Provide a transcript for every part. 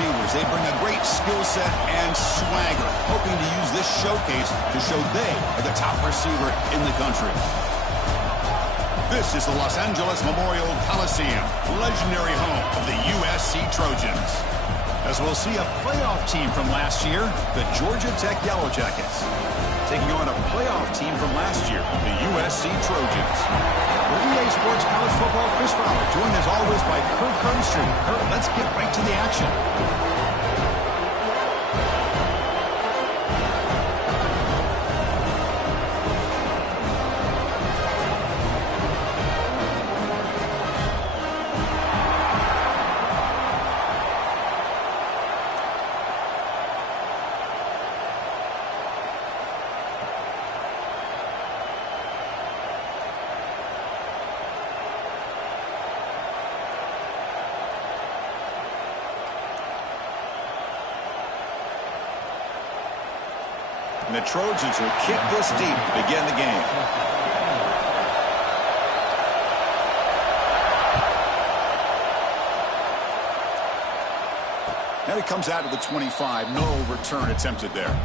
receivers. They bring a great skill set and swagger, hoping to use this showcase to show they are the top receiver in the country. This is the Los Angeles Memorial Coliseum, legendary home of the USC Trojans. As we'll see a playoff team from last year, the Georgia Tech Yellow Jackets, taking on a playoff team from last year, the USC Trojans. For EA Sports College Football, Chris Fowler, joined as always by Kurt Kernstrom. Kurt, let's get right to the action. And the Trojans will kick this deep to begin the game. Now he comes out of the 25. No return attempted there.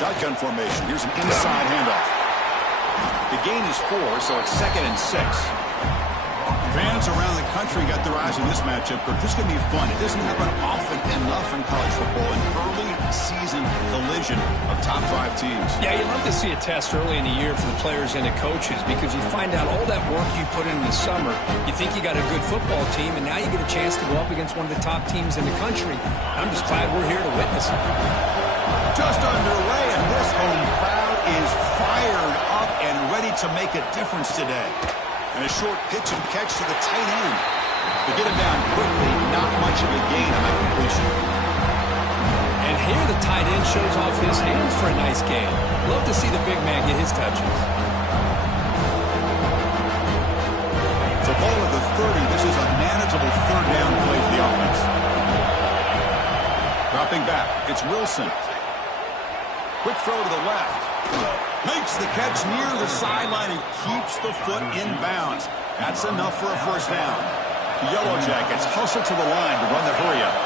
Shotgun formation. Here's an inside handoff. The gain is 4, so it's 2nd and 6. Fans around the country got their eyes on this matchup, but this is going to be fun. It doesn't happen often enough in college football, an early season collision of top 5 teams. Yeah, you love to see a test early in the year for the players and the coaches because you find out all that work you put in the summer. You think you got a good football team, and now you get a chance to go up against one of the top teams in the country. I'm just glad we're here to witness it. Just underway, and this home crowd is fired up and ready to make a difference today. And a short pitch and catch to the tight end. To get him down quickly, not much of a gain on that completion. And here the tight end shows off his hands for a nice gain. Love to see the big man get his touches. So ball at the 30. This is a manageable third down play for the offense. Dropping back, it's Wilson. Quick throw to the left. Makes the catch near the sideline and keeps the foot in bounds. That's enough for a first down. The Yellow Jackets hustle to the line to run the hurry-up.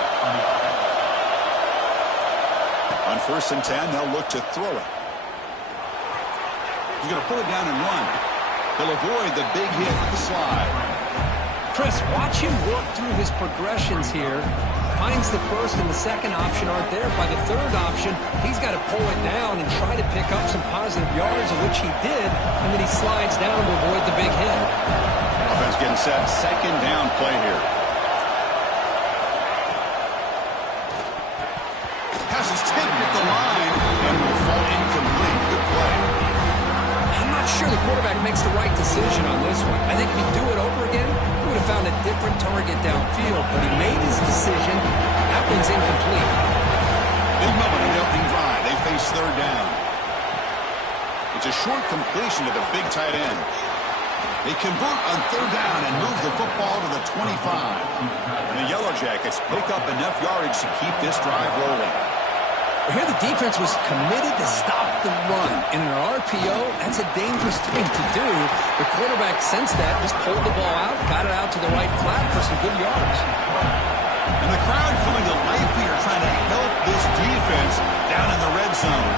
On 1st and 10, they'll look to throw it. He's going to pull it down and run. He'll avoid the big hit with the slide. Chris, watch him work through his progressions here. Finds the first and the second option aren't there. By the third option, he's got to pull it down and try to pick up some positive yards, of which he did, and then he slides down to avoid the big hit. Offense getting set. 2nd down play here. Pass is tipped at the line and will fall incomplete. Good play. I'm not sure the quarterback makes the right decision on this one. I think if he'd do it over again, he would have found a different target downfield, but he made his decision. That one's incomplete. Big moment in the opening drive. They face 3rd down. It's a short completion to the big tight end. They convert on 3rd down and move the football to the 25. And the Yellow Jackets pick up enough yardage to keep this drive rolling. Here the defense was committed to stop the run. In an RPO, that's a dangerous thing to do. The quarterback sensed that, just pulled the ball out, got it out to the right flat for some good yards. And the crowd coming to life here, trying to help this defense down in the red zone.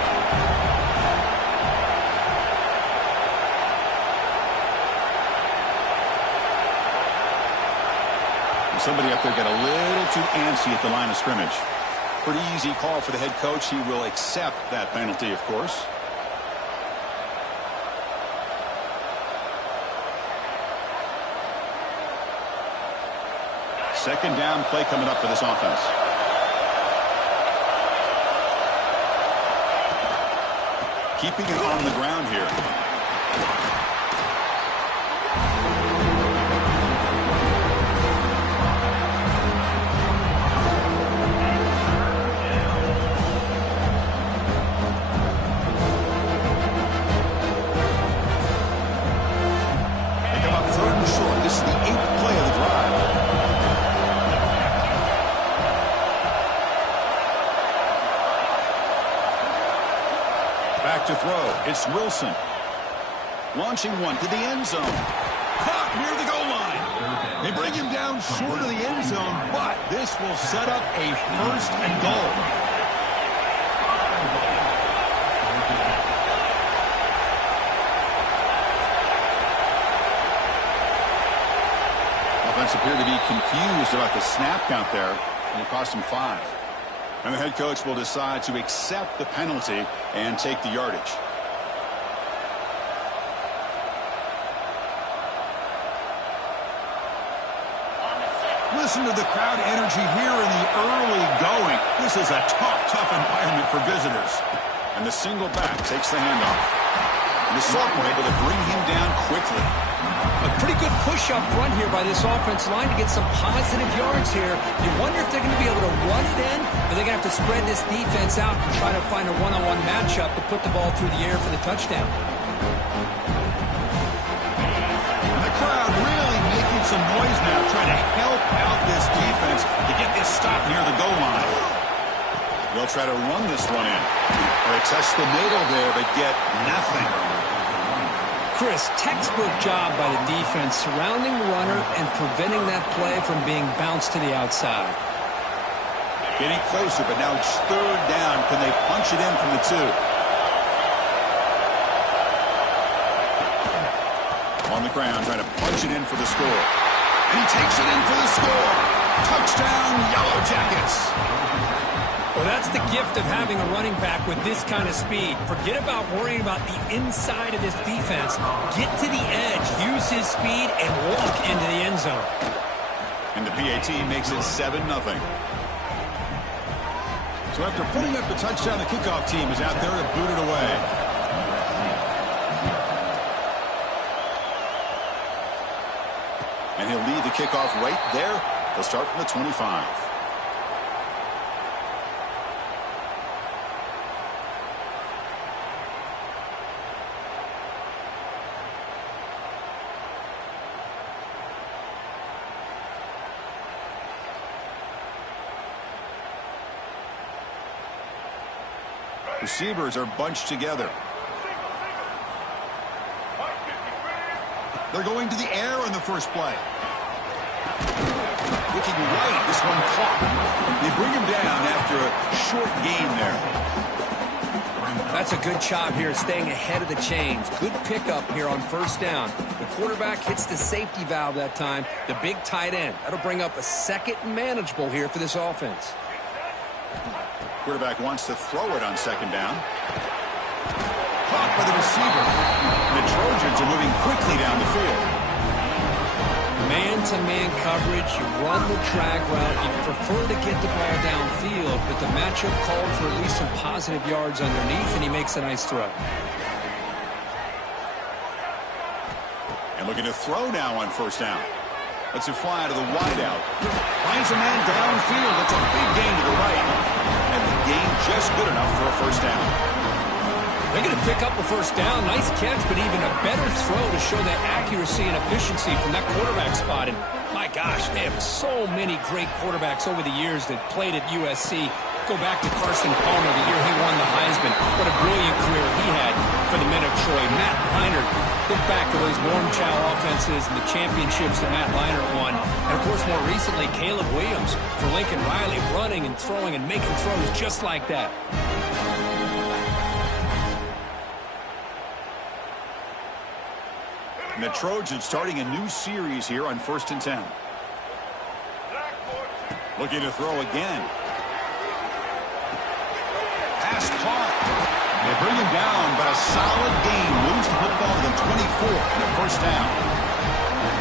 And somebody up there got a little too antsy at the line of scrimmage. Pretty easy call for the head coach. He will accept that penalty, of course. Second down play coming up for this offense. Keeping it on the ground here. They come up 3rd and short. This is the 8th play of the drive. Tyrese Wilson. Launching one to the end zone. Caught near the goal line. They bring him down short of the end zone, but this will set up a 1st and goal. Offense appeared to be confused about the snap count there, and it cost him 5. And the head coach will decide to accept the penalty and take the yardage. Listen to the crowd energy here in the early going. This is a tough environment for visitors. And the single back takes the handoff. And the Sophomore able to bring him down quickly. A pretty good push up front here by this offensive line to get some positive yards here. You wonder if they're going to be able to run it in, or they're going to have to spread this defense out and try to find a one-on-one matchup to put the ball through the air for the touchdown. And the crowd really making some noise now, trying to help out this defense to get this stop near the goal line. They'll try to run this one in. They test the middle there, but get nothing. Chris, textbook job by the defense surrounding the runner and preventing that play from being bounced to the outside. Getting closer, but now it's 3rd down. Can they punch it in from the 2? On the ground, trying to punch it in for the score. And he takes it in for the score. Touchdown, Yellow Jackets. Well, that's the gift of having a running back with this kind of speed. Forget about worrying about the inside of this defense. Get to the edge, use his speed, and walk into the end zone. And the PAT makes it 7-0. So after putting up the touchdown, the kickoff team is out there to boot it away. And he'll lead the kickoff right there. They'll start from the 25. Receivers are bunched together. They're going to the air on the first play. Looking right, this one caught. They bring him down after a short gain there. That's a good job here, staying ahead of the chains. Good pickup here on 1st down. The quarterback hits the safety valve that time, the big tight end. That'll bring up a 2nd and manageable here for this offense. Quarterback wants to throw it on 2nd down. Caught by the receiver. The Trojans are moving quickly down the field. Man-to-man coverage, you run the drag route. You prefer to get the ball downfield, but the matchup called for at least some positive yards underneath, and he makes a nice throw. And looking to throw now on 1st down. Lets it fly to the wideout. Finds a man downfield. That's a big gain to the right. And the gain just good enough for a 1st down. They're going to pick up a 1st down. Nice catch, but even a better throw to show that accuracy and efficiency from that quarterback spot. And my gosh, they have so many great quarterbacks over the years that played at USC. Go back to Carson Palmer, the year he won the Heisman. What a brilliant career he had for the men of Troy. Matt Leinart, look back to those Norm Chow offenses and the championships that Matt Leinart won. And, of course, more recently, Caleb Williams for Lincoln Riley, running and throwing and making throws just like that. And the Trojans starting a new series here on 1st and 10. Looking to throw again. Pass caught. They bring him down, but a solid gain moves the football to the 24 and a 1st down.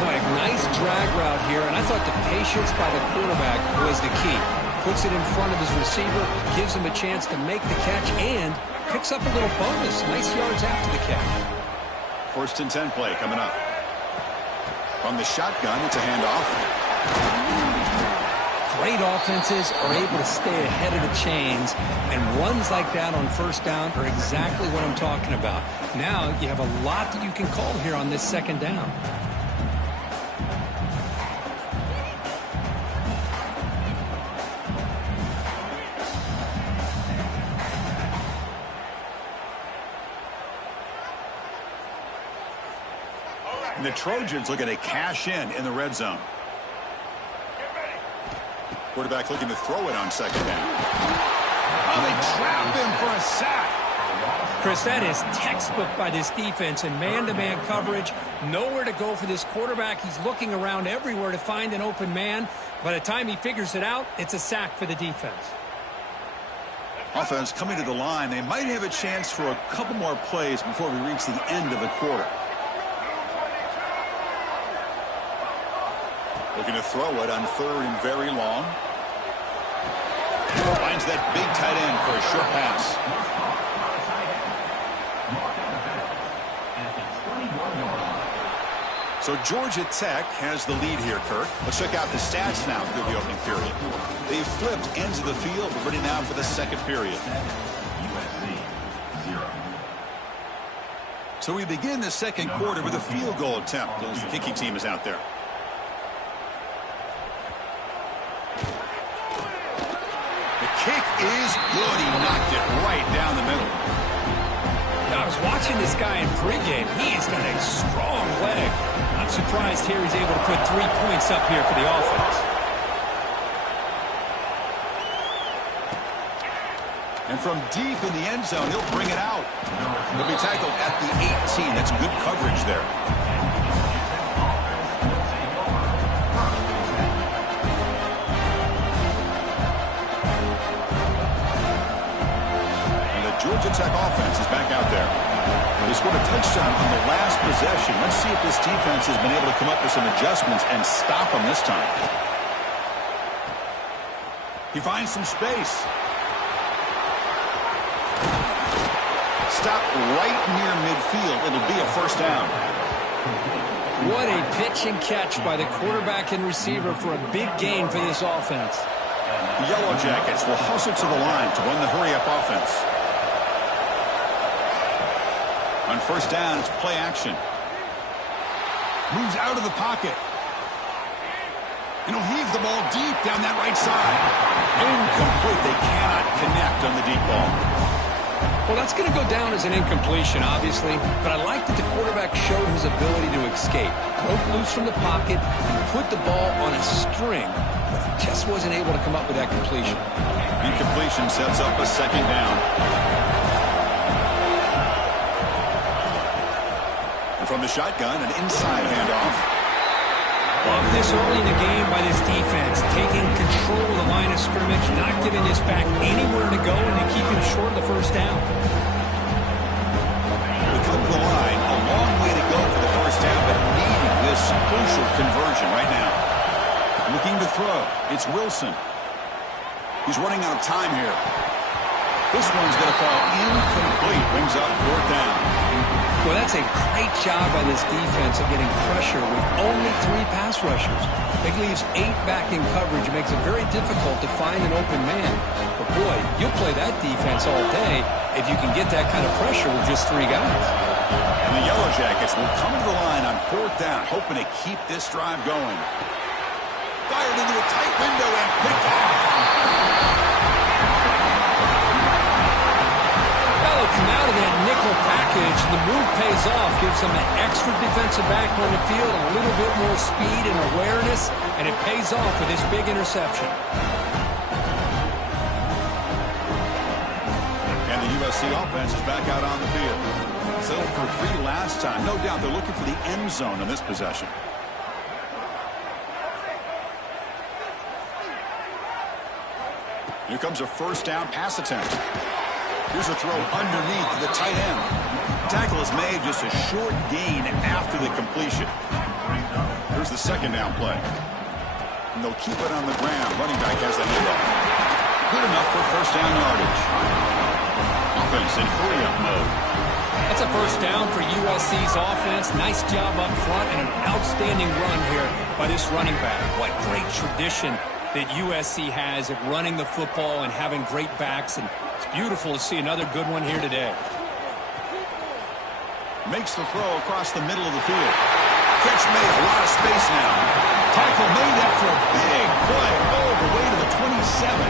Boy, a nice drag route here, and I thought the patience by the quarterback was the key. Puts it in front of his receiver, gives him a chance to make the catch, and picks up a little bonus. Nice yards after the catch. 1st and 10 play coming up. From the shotgun, it's a handoff. Great offenses are able to stay ahead of the chains, and runs like that on 1st down are exactly what I'm talking about. Now you have a lot that you can call here on this 2nd down. And the Trojans looking to cash in the red zone. Quarterback looking to throw it on second down. Oh, they trap him for a sack. Chris, that is textbook by this defense in man-to-man coverage. Nowhere to go for this quarterback. He's looking around everywhere to find an open man. By the time he figures it out, it's a sack for the defense. Offense coming to the line. They might have a chance for a couple more plays before we reach the end of the quarter. Looking to throw it on third and very long. Finds that big tight end for a short pass. So Georgia Tech has the lead here, Kirk. Let's check out the stats now through the opening period. They've flipped ends of the field, ready now for the second period. So we begin the second quarter with a field goal attempt as the kicking team is out there. The kick is good. He knocked it right down the middle. Now, I was watching this guy in pregame. He has got a strong leg. I'm surprised here he's able to put 3 points up here for the offense. And from deep in the end zone, he'll bring it out. He'll be tackled at the 18. That's good coverage there. And the Georgia Tech offense is back out there. They scored a touchdown on the last possession. Let's see if this defense has been able to come up with some adjustments and stop them this time. He finds some space. Stop right near midfield. It'll be a first down. What a pitch and catch by the quarterback and receiver for a big gain for this offense. The Yellow Jackets will hustle to the line to run the hurry-up offense. On first down, it's play action. Moves out of the pocket. And he'll heave the ball deep down that right side. Incomplete. They cannot connect on the deep ball. Well, that's going to go down as an incompletion, obviously, but I like that the quarterback showed his ability to escape. Broke loose from the pocket and put the ball on a string, but he just wasn't able to come up with that completion. Incompletion sets up a second down. And from the shotgun, an inside handoff. Love this early in the game by this defense, taking control of the line of scrimmage, not giving this back anywhere to go, and they keep him short of the first down. We come to the line, a long way to go for the first down, but needing this crucial conversion right now. Looking to throw. It's Wilson. He's running out of time here. This one's going to fall incomplete. Brings up fourth down. Well, that's a great job by this defense of getting pressure with only 3 pass rushers. It leaves 8 back in coverage. It makes it very difficult to find an open man. But, boy, you'll play that defense all day if you can get that kind of pressure with just 3 guys. And the Yellow Jackets will come to the line on fourth down, hoping to keep this drive going. Fired into a tight window and picked off. Come out of that nickel package. The move pays off, gives them an extra defensive back on the field, a little bit more speed and awareness, and it pays off with this big interception. And the USC offense is back out on the field. Settled for 3 last time. No doubt they're looking for the end zone on this possession. Here comes a first down pass attempt. Here's a throw underneath to the tight end. Tackle is made, just a short gain after the completion. Here's the second down play. And they'll keep it on the ground. Running back has the handoff. Good enough for first down yardage. Offense in hurry-up mode. That's a first down for USC's offense. Nice job up front and an outstanding run here by this running back. What great tradition that USC has at running the football and having great backs, and it's beautiful to see another good one here today. Makes the throw across the middle of the field. Catch made, a lot of space now. Tackle made after a big play all the way to the 27.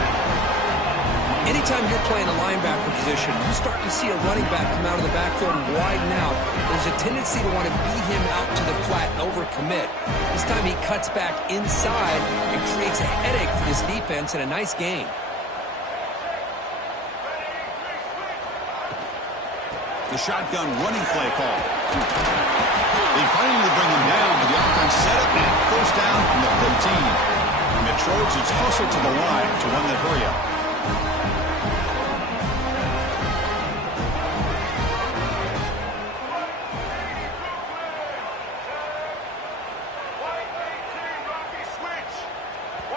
Anytime you're playing a linebacker position, you start to see a running back come out of the backfield and widen out. There's a tendency to want to beat him out to the flat and overcommit. This time he cuts back inside and creates a headache for this defense and a nice gain. The shotgun running play call. They finally bring him down, but the offense set up and first down from the 15. And the Trojans hustle to the line to run the hurry up.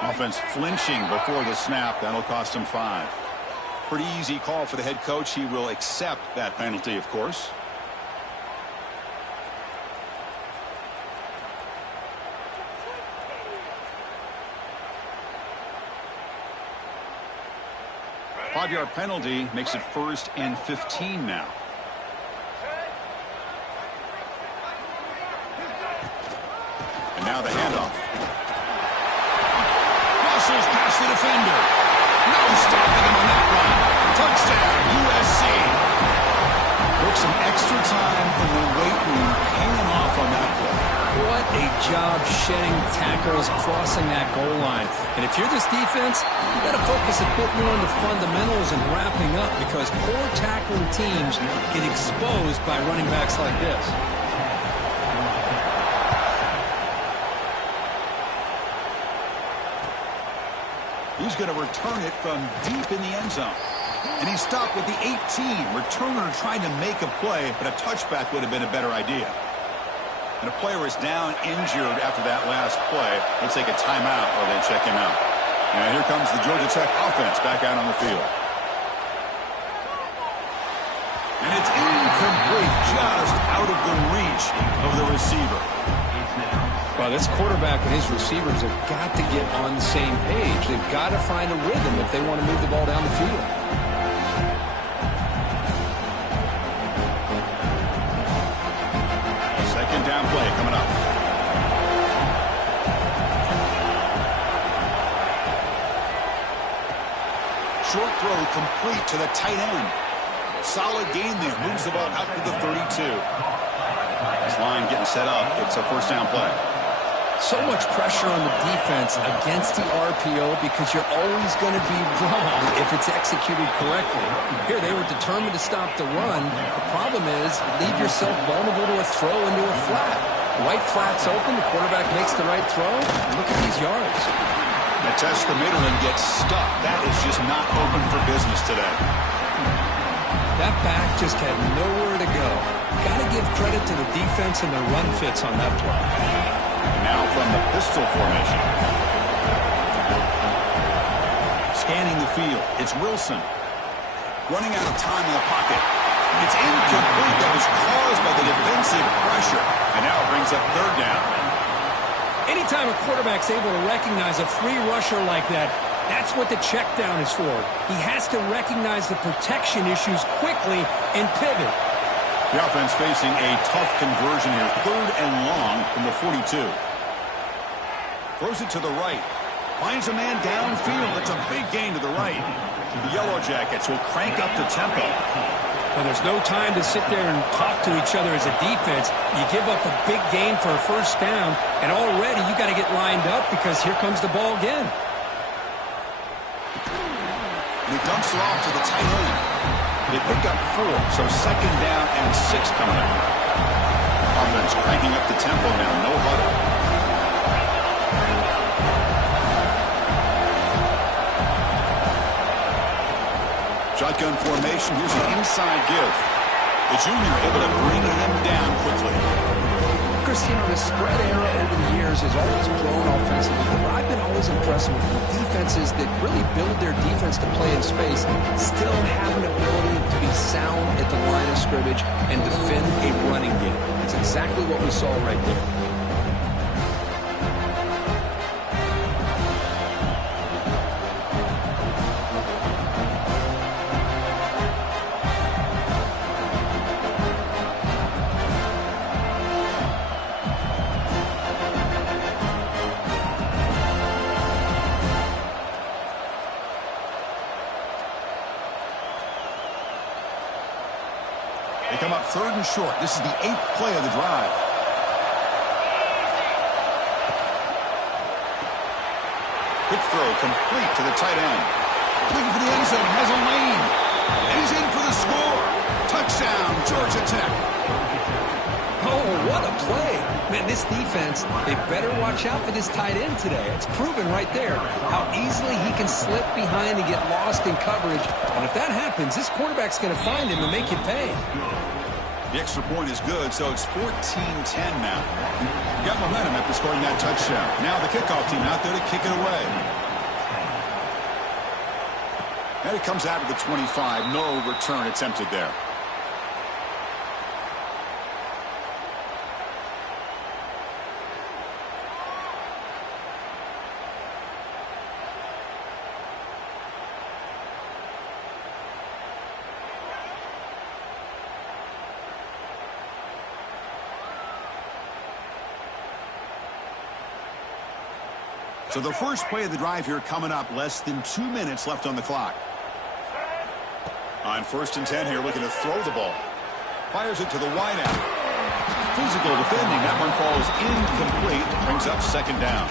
Offense flinching before the snap. That'll cost him 5. Pretty easy call for the head coach. He will accept that penalty, of course. Five-yard penalty makes it 1st and 15 now. And now the handoff. Muscles past the defender. No stopping him on that one. Touchdown, USC. Took some extra time in the weight room hanging off on that play. What a job shedding tackles, crossing that goal line. And if you're this defense, you got to focus a bit more on the fundamentals and wrapping up, because poor tackling teams get exposed by running backs like this. He's going to return it from deep in the end zone. And he stopped with the 18. Returner trying to make a play, but a touchback would have been a better idea. And a player is down injured after that last play. Let's take a timeout while they check him out. And here comes the Georgia Tech offense back out on the field. And it's incomplete, just out of the reach of the receiver. Well, this quarterback and his receivers have got to get on the same page. They've got to find a rhythm if they want to move the ball down the field. Second down play coming up. Short throw complete to the tight end. Solid gain there. Moves the ball out to the 32. This line getting set up. It's a first down play. So much pressure on the defense against the RPO because you're always going to be wrong if it's executed correctly. Here, they were determined to stop the run. The problem is, leave yourself vulnerable to a throw into a flat. The right flat's open, the quarterback makes the right throw. Look at these yards. They test the middle and get stuck. That is just not open for business today. That back just had nowhere to go. Got to give credit to the defense and their run fits on that play. Now from the pistol formation. Scanning the field. It's Wilson. Running out of time in the pocket. It's incomplete. That was caused by the defensive pressure. And now it brings up third down. Anytime a quarterback's able to recognize a free rusher like that, that's what the check down is for. He has to recognize the protection issues quickly and pivot. The offense facing a tough conversion here. Third and long from the 42. Throws it to the right. Finds a man downfield. It's a big gain to the right. The Yellow Jackets will crank up the tempo. Well, there's no time to sit there and talk to each other as a defense. You give up a big gain for a first down, and already you got to get lined up because here comes the ball again. And he dumps it off to the tight end. They pick up 4, so second down and 6 coming up. Offense cranking up the tempo now, no huddle. Shotgun formation, here's an inside give. The junior able to bring him down quickly. Chris, you know, the spread era over the years has always grown offensively, but I've been always impressed with the defenses that really build their defense to play in space, still have an ability to be sound at the line of scrimmage and defend a running game. That's exactly what we saw right there. 3rd and short. This is the 8th play of the drive. Quick throw complete to the tight end. Looking for the end zone, has a lane. And he's in for the score. Touchdown, Georgia Tech. Oh, what a play. Man, this defense, they better watch out for this tight end today. It's proven right there how easily he can slip behind and get lost in coverage. And if that happens, this quarterback's going to find him and make you pay. The extra point is good, so it's 14-10 now. Got momentum after scoring that touchdown. Now the kickoff team out there to kick it away. And it comes out of the 25. No return attempted there. So the first play of the drive here coming up. Less than 2 minutes left on the clock. On 1st and 10 here, looking to throw the ball. Fires it to the wideout. Physical defending. That one falls incomplete. Brings up 2nd down.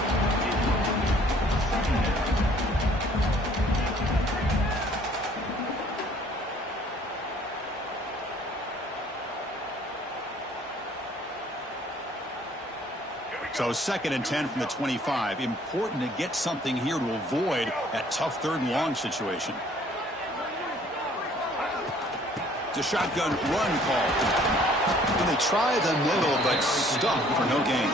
So 2nd and 10 from the 25. Important to get something here to avoid that tough 3rd and long situation. It's a shotgun run call. And they try the middle, but stuck for no gain.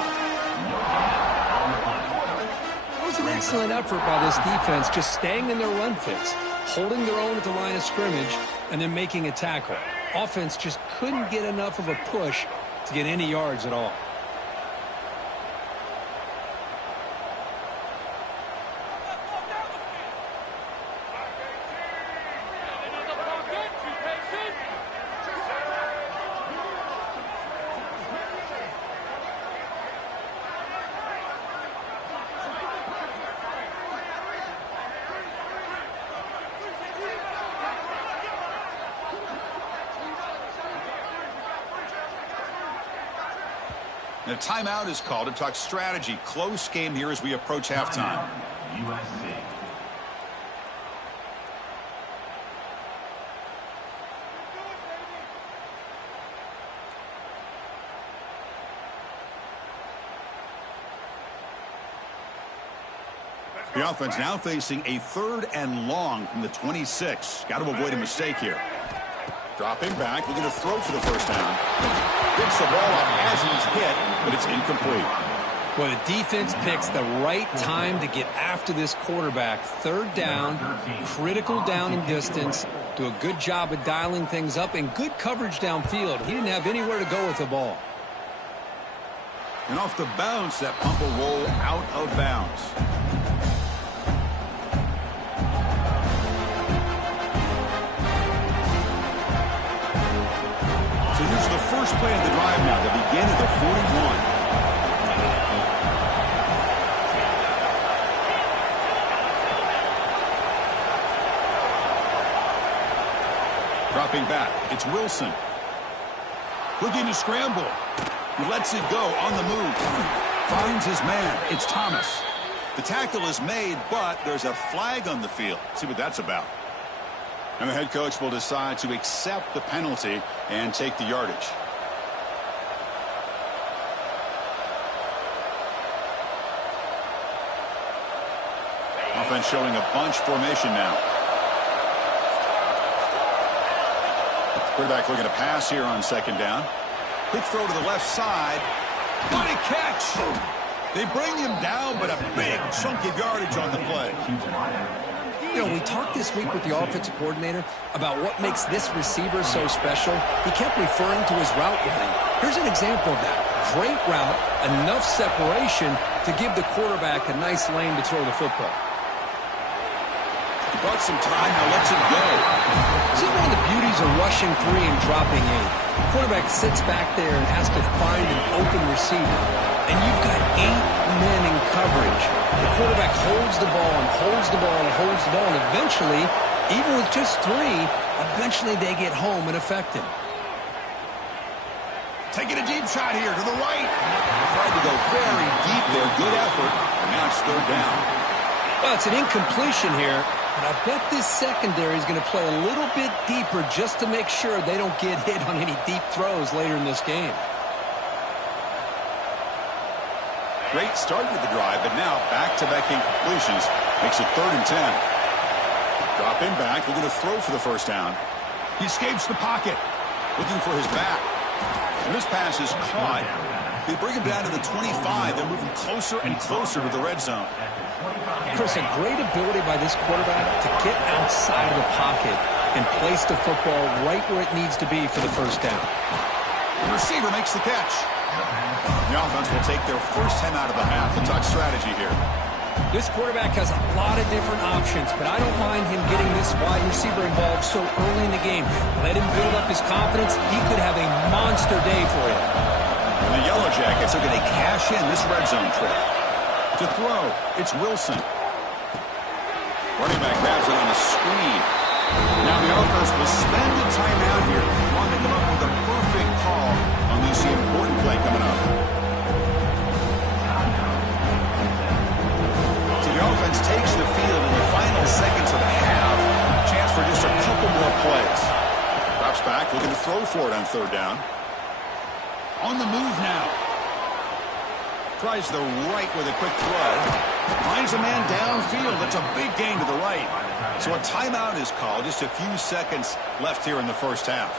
It was an excellent effort by this defense, just staying in their run fits, holding their own at the line of scrimmage, and then making a tackle. Offense just couldn't get enough of a push to get any yards at all. And a timeout is called to talk strategy. Close game here as we approach halftime. The offense now facing a 3rd and long from the 26. Got to avoid a mistake here. Dropping back, looking to throw for the 1st down. Picks the ball up as he's hit, but it's incomplete. Well, the defense picks the right time to get after this quarterback. 3rd down, critical down and distance. Do a good job of dialing things up and good coverage downfield. He didn't have anywhere to go with the ball. And off the bounce, that pump will roll out of bounds. So here's the first play of the drive now. They begin at the 41. Dropping back, it's Wilson. Looking to scramble. He lets it go on the move. Finds his man. It's Thomas. The tackle is made, but there's a flag on the field. Let's see what that's about. And the head coach will decide to accept the penalty and take the yardage. Offense showing a bunch formation now. Quarterback looking to pass here on 2nd down. Quick throw to the left side. What a catch! They bring him down, but a big chunk of yardage on the play. You know, we talked this week with the offensive coordinator about what makes this receiver so special. He kept referring to his route running. Here's an example of that. Great route, enough separation to give the quarterback a nice lane to throw the football. He bought some time, now lets it go. This is one of the beauties of rushing 3 and dropping 8. The quarterback sits back there and has to find an open receiver. And you've got 8 men in coverage. The quarterback holds the ball and holds the ball and holds the ball. And eventually, even with just 3, eventually they get home and affect him. Taking a deep shot here to the right. Tried to go very deep there. Good effort. And now it's third down. Well, it's an incompletion here, but I bet this secondary is going to play a little bit deeper just to make sure they don't get hit on any deep throws later in this game. Great start with the drive, but now back-to-back incompletions makes it 3rd and 10. Dropping back, looking to throw for the first down. He escapes the pocket, looking for his back. And this pass is caught. They bring him down to the 25. They're moving closer and closer to the red zone. Chris, a great ability by this quarterback to get outside of the pocket and place the football right where it needs to be for the first down. The receiver makes the catch. The offense will take their first time out of the half. The touch strategy here. This quarterback has a lot of different options, but I don't mind him getting this wide receiver involved so early in the game. Let him build up his confidence. He could have a monster day for you. And the Yellow Jackets are going to cash in this red zone trip. To throw, it's Wilson. Running back grabs it on a screen. Now the offense will spend a timeout here. Want to come up with a perfect call on this important play coming up. So the offense takes the field in the final seconds of the half. Chance for just a couple more plays. Drops back, looking to throw for it on 3rd down. On the move now. Tries the right with a quick throw. Finds a man downfield. That's a big gain to the right. So a timeout is called. Just a few seconds left here in the first half.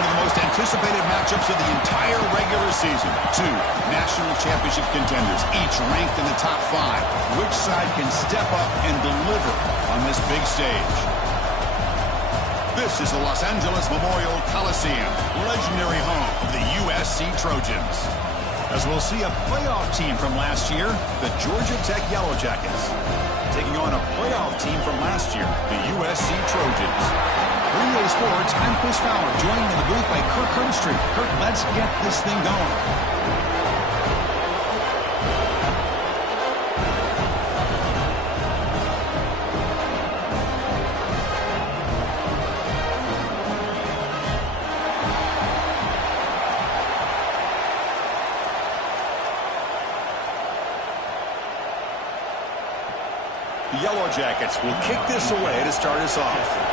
one of the most anticipated matchups of the entire regular season. Two national championship contenders, each ranked in the top 5. Which side can step up and deliver on this big stage? This is the Los Angeles Memorial Coliseum, legendary home of the USC Trojans. As we'll see a playoff team from last year, the Georgia Tech Yellow Jackets, taking on a playoff team from last year, the USC Trojans. For EA Sports, I'm Chris Fowler, joined in the booth by Kirk Herbstreit. Kirk, let's get this thing going. The Yellow Jackets will kick this away to start us off.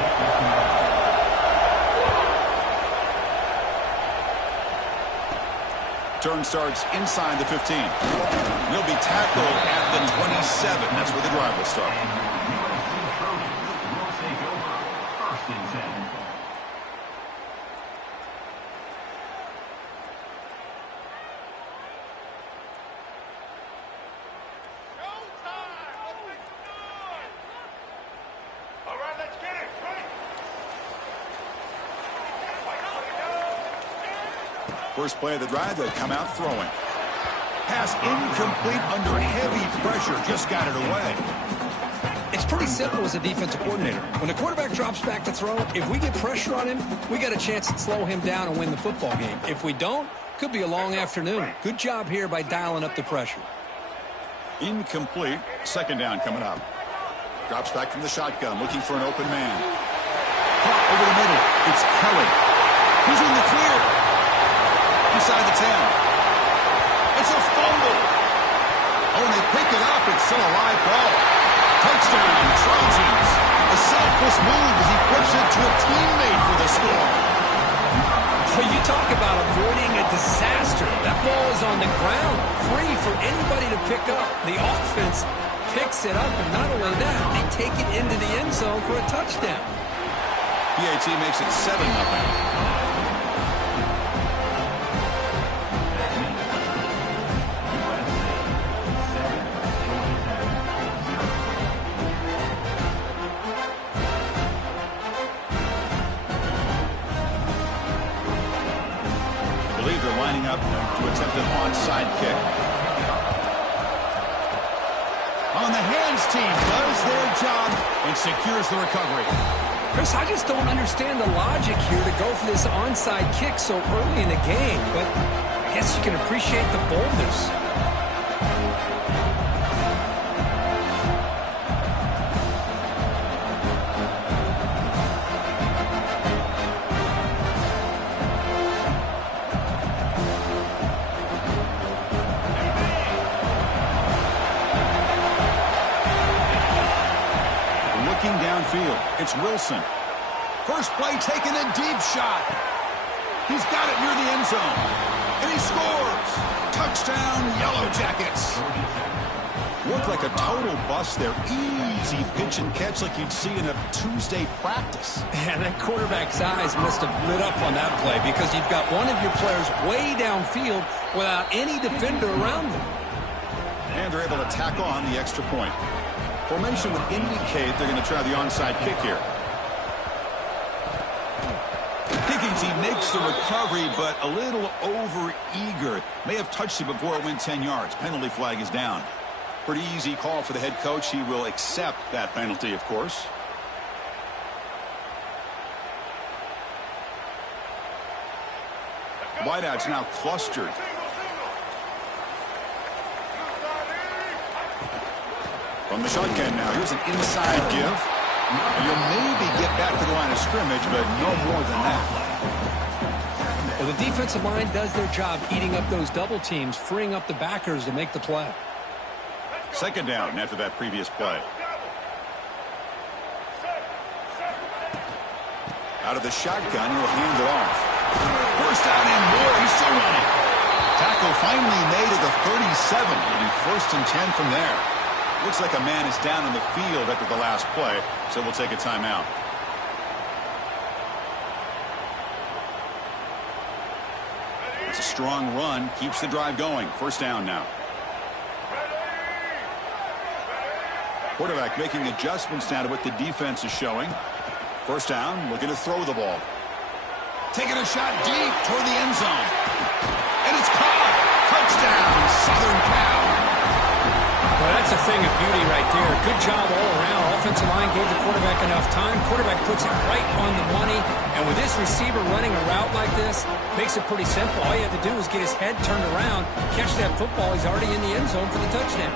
Turn starts inside the 15. He'll be tackled at the 27. That's where the drive will start. First play of the drive, they'll come out throwing. Pass incomplete under heavy pressure. Just got it away. It's pretty simple as a defensive coordinator. When the quarterback drops back to throw, if we get pressure on him, we got a chance to slow him down and win the football game. If we don't, could be a long afternoon. Good job here by dialing up the pressure. Incomplete. Second down coming up. Drops back from the shotgun, looking for an open man. Caught over the middle. It's Kelly. He's in the clear. Inside the 10. It's a fumble. Oh, and they pick it up. It's still a live ball. Touchdown, Trojans. A selfless move as he flips it to a teammate for the score. Well, you talk about avoiding a disaster. That ball is on the ground, free for anybody to pick up. The offense picks it up, and not only that, they take it into the end zone for a touchdown. PAT makes it 7-0. Lining up to attempt an onside kick. On the hands team does their job and secures the recovery. Chris, I just don't understand the logic here to go for this onside kick so early in the game, but I guess you can appreciate the boldness. Downfield, it's Wilson. First play taking a deep shot. He's got it near the end zone. And he scores. Touchdown, Yellow Jackets. Looked like a total bust there. Easy pitch and catch like you'd see in a Tuesday practice. And that quarterback's eyes must have lit up on that play because you've got one of your players way downfield without any defender around them. And they're able to tack on the extra point. Formation would indicate they're going to try the onside kick here. Higgins, he makes the recovery, but a little over-eager. May have touched it before it went 10 yards. Penalty flag is down. Pretty easy call for the head coach. He will accept that penalty, of course. Wideouts now clustered. From the shotgun now, here's an inside give. And you'll maybe get back to the line of scrimmage, but no more than that. Well, the defensive line does their job eating up those double teams, freeing up the backers to make the play. Second down after that previous play. Out of the shotgun, he'll hand it off. First down and more, he's still running. Tackle finally made at the 37. It'll be 1st and 10 from there. Looks like a man is down on the field after the last play, so we'll take a timeout. strong run keeps the drive going. First down now. Quarterback making adjustments now to what the defense is showing. First down, looking to throw the ball. Taking a shot deep toward the end zone. And it's caught. Touchdown, Southern Cal. Well, that's a thing of beauty right there. Good job all around. Offensive line gave the quarterback enough time. Quarterback puts it right on the money. And with this receiver running a route like this, makes it pretty simple. All you have to do is get his head turned around, catch that football. He's already in the end zone for the touchdown.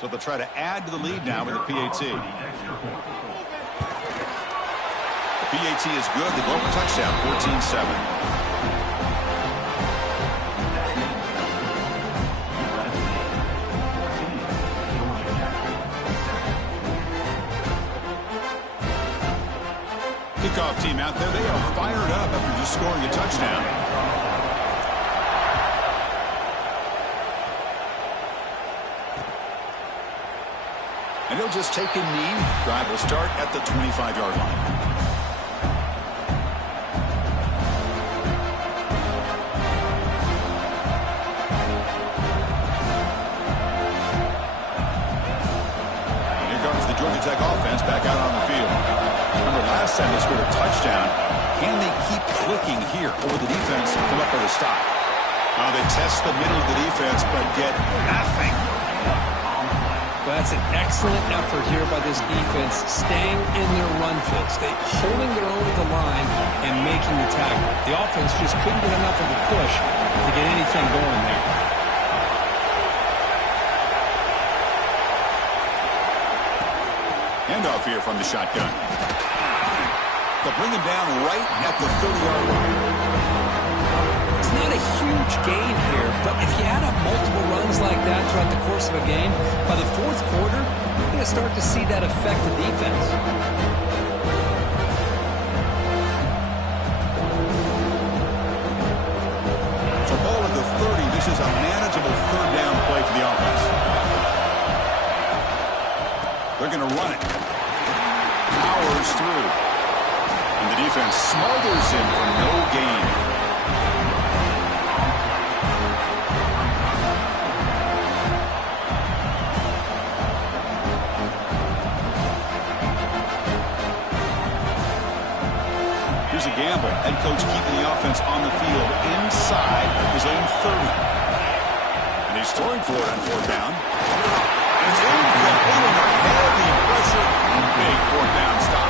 So they'll try to add to the lead now with the PAT. The PAT is good. They go for touchdown, 14-7. Kickoff team out there. They are fired up after just scoring a touchdown. And he'll just take a knee. Drive will start at the 25-yard line. And here comes the Georgia Tech offense back out on the field. Remember last time they scored a touchdown. Can they keep clicking here? Or will the defense come up with a stop? Now they test the middle of the defense but get nothing. Well, that's an excellent effort here by this defense, staying in their run fits, holding their own at the line and making the tackle. The offense just couldn't get enough of a push to get anything going there. Handoff here from the shotgun. They'll bring him down right at the 30-yard line. It's not a huge gain here, but if you add up multiple runs like that throughout the course of a game, by the fourth quarter, you're going to start to see that affect the defense. So ball at the 30. This is a manageable third down play for the offense. They're going to run it. Powers through. And the defense smothers him for no gain. Here's a gamble. Head coach keeping the offense on the field inside his own 30. And he's throwing for it on fourth down. And it's incomplete under heavy pressure. Big fourth down stop.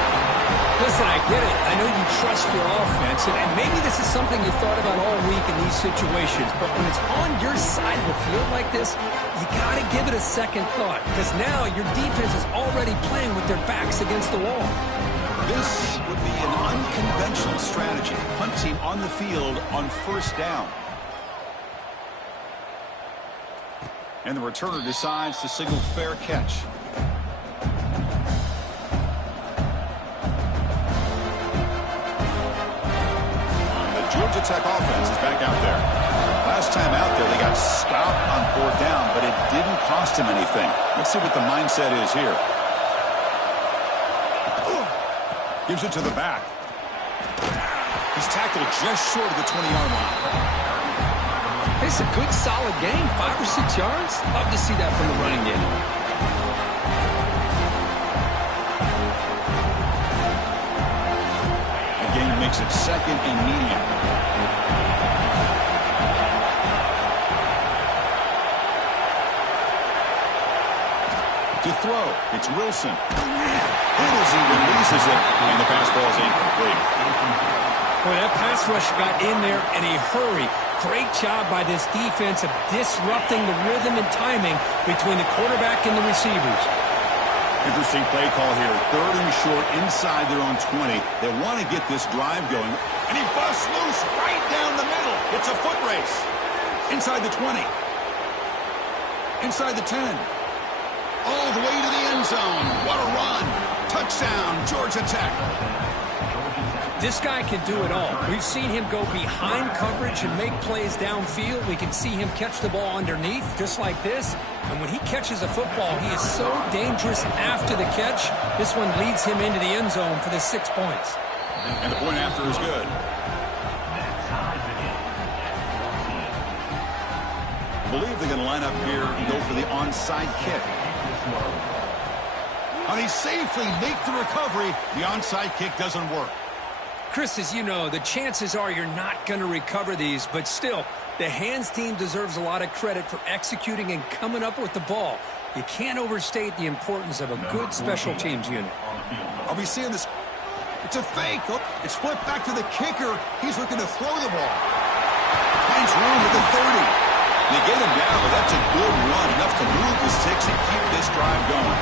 Listen, I get it. I know you trust your offense, and maybe this is something you thought about all week in these situations, but when it's on your side of the field like this, you got to give it a second thought, because now your defense is already playing with their backs against the wall. This would be an unconventional strategy. Punt team on the field on first down. And the returner decides to signal fair catch. The Georgia Tech offense is back out there. Last time out there, they got stopped on fourth down, but it didn't cost him anything. Let's see what the mindset is here. Gives it to the back. He's tackled just short of the 20-yard line. It's a good, solid game. 5 or 6 yards. Love to see that from the running game. The game makes it second and medium. To throw, it's Wilson. And as he releases it, and the pass ball is incomplete. Boy, that pass rush got in there in a hurry. Great job by this defense of disrupting the rhythm and timing between the quarterback and the receivers. Interesting play call here. Third and short inside their own 20. They want to get this drive going. And he busts loose right down the middle. It's a foot race. Inside the 20. Inside the 10. All the way to the end zone. What a run. Touchdown, Georgia Tech. This guy can do it all. We've seen him go behind coverage and make plays downfield. We can see him catch the ball underneath, just like this. And when he catches a football, he is so dangerous after the catch. This one leads him into the end zone for the 6 points. And the point after is good. I believe they're going to line up here and go for the onside kick. And he safely makes the recovery. The onside kick doesn't work. Chris, as you know, the chances are you're not going to recover these, but still, the hands team deserves a lot of credit for executing and coming up with the ball. You can't overstate the importance of a good special teams unit. Are we seeing this? It's a fake. Oh, it's flipped back to the kicker. He's looking to throw the ball. Finds room at the 30. They get him down, but that's a good run, enough to move the sticks and keep this drive going.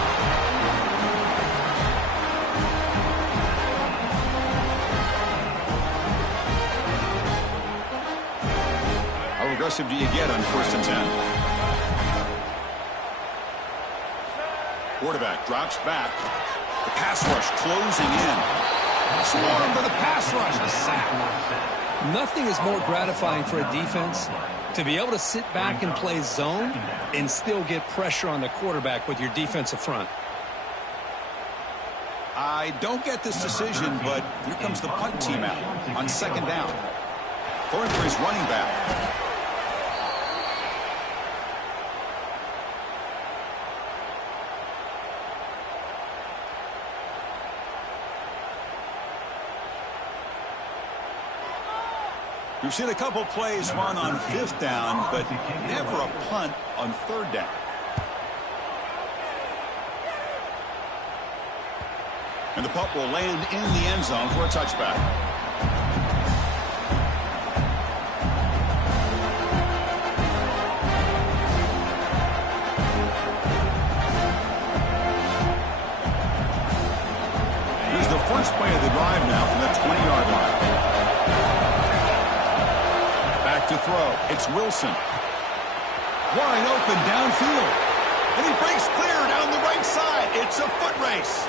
How aggressive do you get on 1st and 10? Quarterback drops back. The pass rush closing in. Swarm for the pass rush. A sack. Nothing is more gratifying for a defense to be able to sit back and play zone and still get pressure on the quarterback with your defensive front. I don't get this decision, but here comes the punt team out on 2nd down. Throwing for his running back. We've seen a couple plays run on 5th down, but never a punt on 3rd down. And the punt will land in the end zone for a touchback. Here's the first play of the drive now from the 20-yard line. To throw. It's Wilson. Wide open downfield. And he breaks clear down the right side. It's a foot race.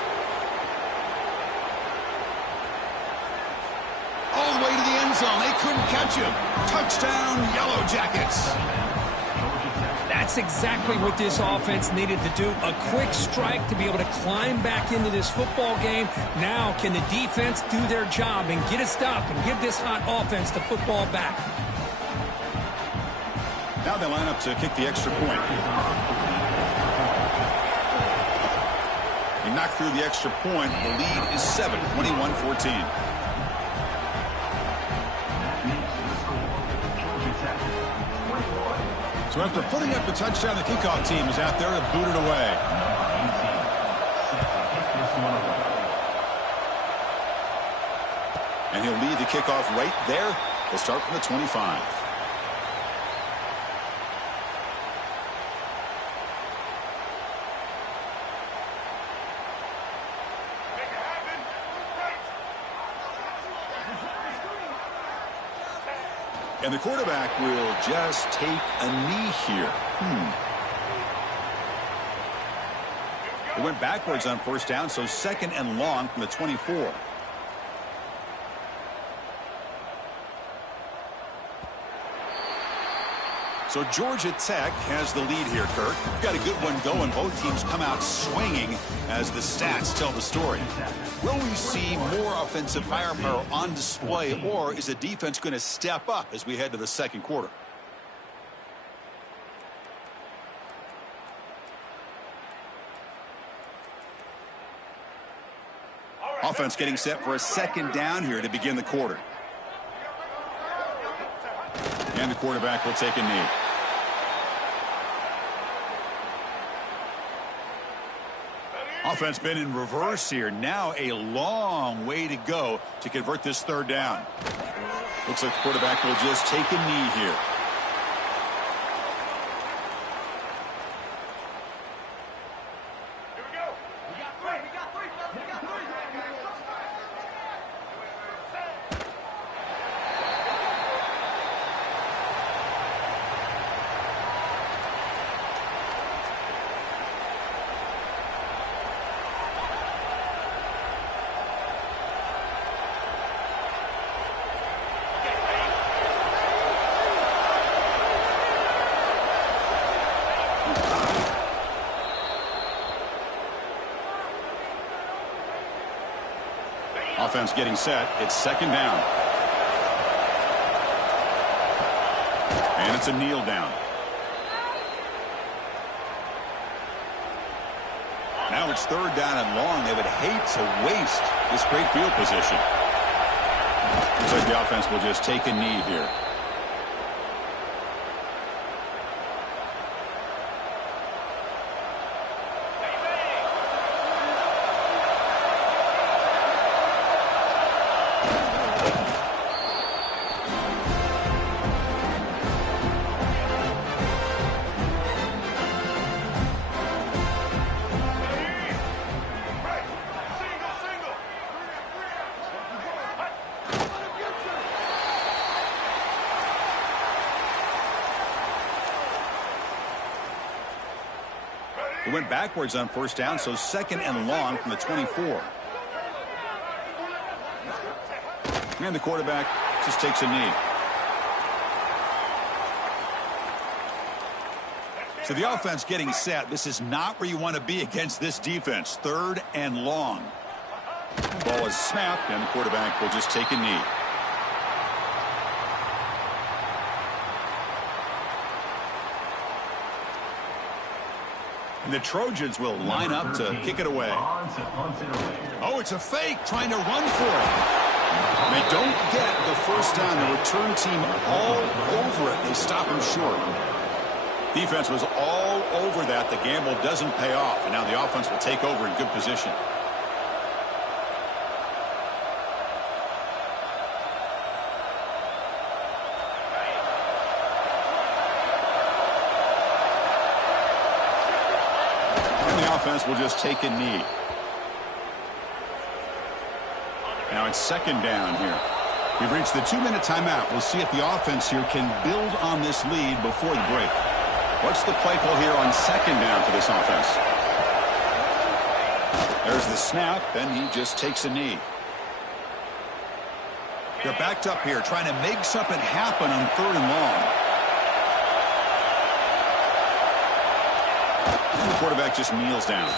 All the way to the end zone. They couldn't catch him. Touchdown, Yellow Jackets. That's exactly what this offense needed to do. A quick strike to be able to climb back into this football game. Now can the defense do their job and get a stop and give this hot offense the football back? Now they line up to kick the extra point. He knocked through the extra point. The lead is 7, 21-14. So after putting up the touchdown, the kickoff team is out there to boot it away. And he'll lead the kickoff right there. They'll start from the 25. And the quarterback will just take a knee here. It went backwards on 1st down, so 2nd and long from the 24. So Georgia Tech has the lead here, Kirk. We've got a good one going. Both teams come out swinging as the stats tell the story. Will we see more offensive firepower on display, or is the defense going to step up as we head to the 2nd quarter? Offense getting set for a 2nd down here to begin the quarter. And the quarterback will take a knee. Offense been in reverse here. Now a long way to go to convert this 3rd down. Looks like the quarterback will just take a knee here. offense getting set. It's second down. And it's a kneel down. Now it's third down and long. They would hate to waste this great field position. Looks like the offense will just take a knee here. It went backwards on first down, so second and long from the 24. And the quarterback just takes a knee. So the offense getting set. This is not where you want to be against this defense. Third and long. Ball is snapped, and the quarterback will just take a knee. And the Trojans will line up to kick it away. Oh, it's a fake, trying to run for it. They don't get the first down. The return team all over it. They stop him short. Defense was all over that. The gamble doesn't pay off. And now the offense will take over in good position. Will just take a knee. Now it's second down here. We've reached the 2-minute timeout. We'll see if the offense here can build on this lead before the break. What's the play call here on second down for this offense? There's the snap, and he just takes a knee. They're backed up here trying to make something happen on third and long. And the quarterback just kneels down.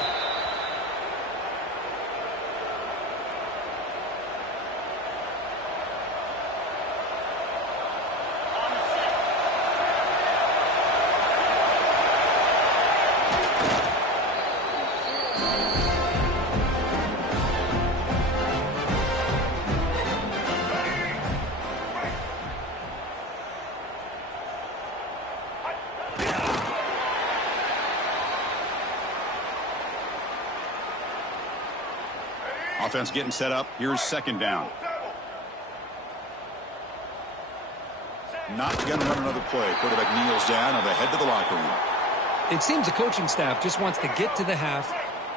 Offense getting set up. Here's second down. Not going to run another play. Quarterback kneels down and they head to the locker room. It seems the coaching staff just wants to get to the half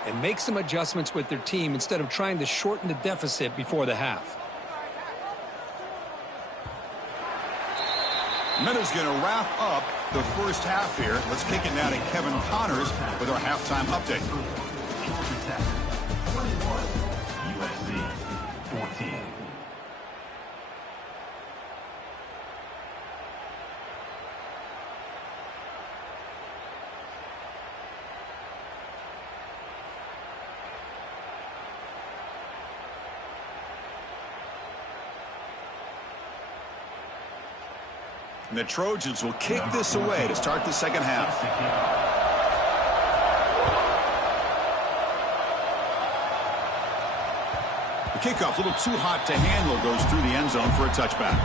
and make some adjustments with their team instead of trying to shorten the deficit before the half. Meadows going to wrap up the first half here. Let's kick it now to Kevin Connors with our halftime update. And the Trojans will kick this away to start the second half. The kickoff, a little too hot to handle, goes through the end zone for a touchback.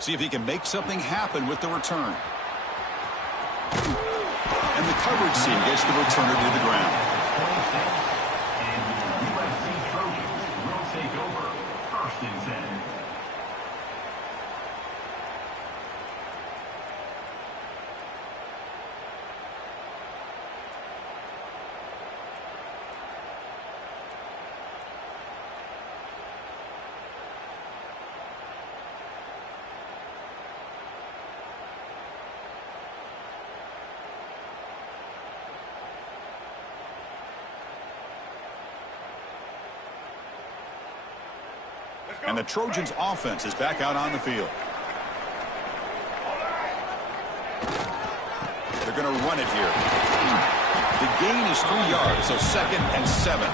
See if he can make something happen with the return. And the coverage team gets the returner to the ground. And the USC Trojans will take over 1st and 10. And the Trojans offense is back out on the field. They're going to run it here. The gain is 3 yards, so 2nd and 7.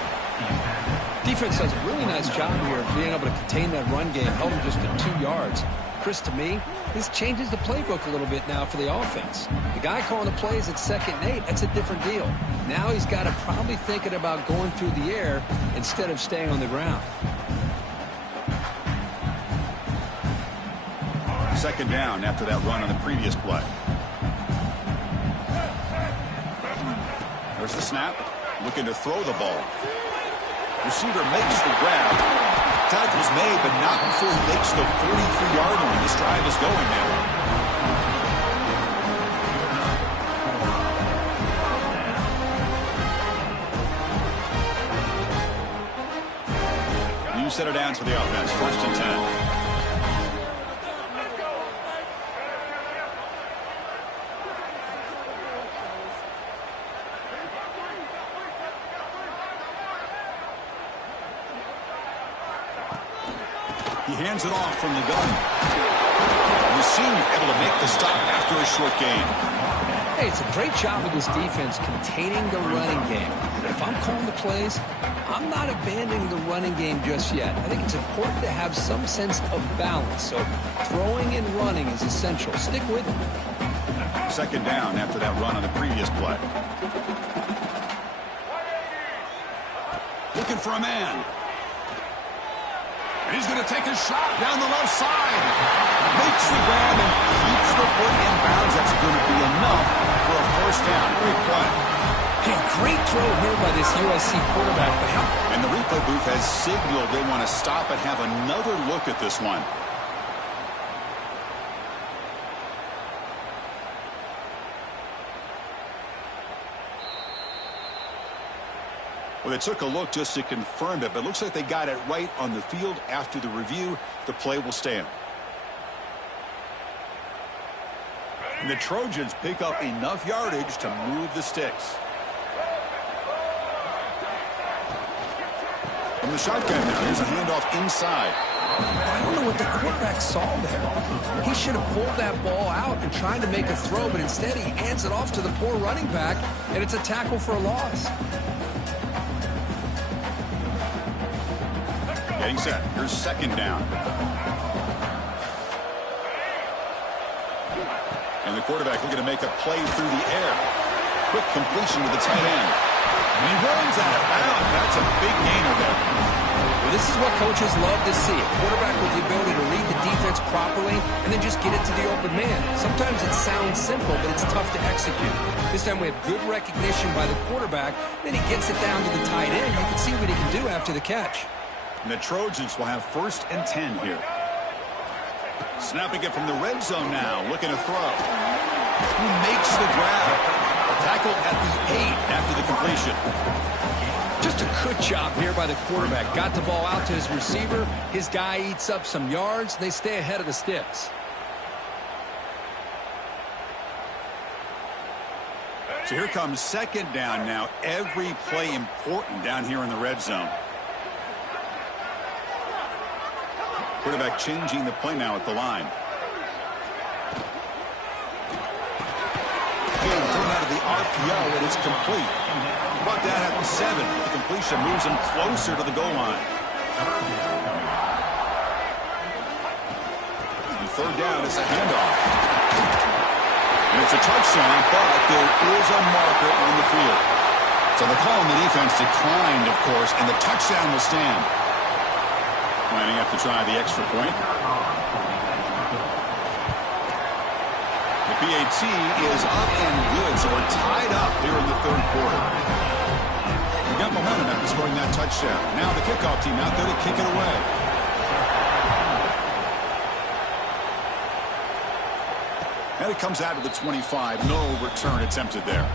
Defense does a really nice job here of being able to contain that run game, held them just to 2 yards. Chris, to me, this changes the playbook a little bit now for the offense. The guy calling the plays at 2nd and 8, that's a different deal. Now he's got to probably thinking about going through the air instead of staying on the ground. 2nd down after that run on the previous play. There's the snap. Looking to throw the ball. Receiver makes the grab. Tackle's made, but not before he makes the 43-yard line. This drive is going now. New set of downs for the offense. 1st and 10. He hands it off from the gun. The senior able to make the stop after a short gain. Hey, it's a great job of this defense containing the running game. If I'm calling the plays, I'm not abandoning the running game just yet. I think it's important to have some sense of balance. So throwing and running is essential. Stick with it. 2nd down after that run on the previous play. Looking for a man. He's going to take a shot down the left side. Makes the grab and keeps the foot in bounds. That's going to be enough for a 1st down. Great play. Hey, great throw here by this USC quarterback. But how? And the replay booth has signaled they want to stop and have another look at this one. Well, they took a look just to confirm it, but it looks like they got it right on the field. After the review, the play will stand. And the Trojans pick up enough yardage to move the sticks. From the shotgun now, here's a handoff inside. I don't know what the quarterback saw there. He should have pulled that ball out and tried to make a throw, but instead he hands it off to the poor running back, and it's a tackle for a loss. Getting set. Here's 2nd down. And the quarterback looking to make a play through the air. Quick completion to the tight end. And he runs out of bounds. That's a big gainer there. Well, this is what coaches love to see. A quarterback with the ability to read the defense properly and then just get it to the open man. Sometimes it sounds simple, but it's tough to execute. This time we have good recognition by the quarterback. Then he gets it down to the tight end. You can see what he can do after the catch. And the Trojans will have 1st and 10 here. Snapping it from the red zone now. Looking to throw. He makes the grab. Tackle at the 8 after the completion. Just a good job here by the quarterback. Got the ball out to his receiver. His guy eats up some yards. They stay ahead of the sticks. So here comes 2nd down now. Every play important down here in the red zone. Quarterback changing the play now at the line. Again, thrown out of the RPO, and it's complete. Brought down at the 7. The completion moves him closer to the goal line. And 3rd down is a handoff. And it's a touchdown, but there is a marker on the field. So the call on the defense declined, of course, and the touchdown will stand. Lining up to try the extra point. The PAT is up and good, so we're tied up here in the 3rd quarter. We got momentum after scoring that touchdown. Now the kickoff team out there to kick it away. And it comes out to the 25. No return attempted there.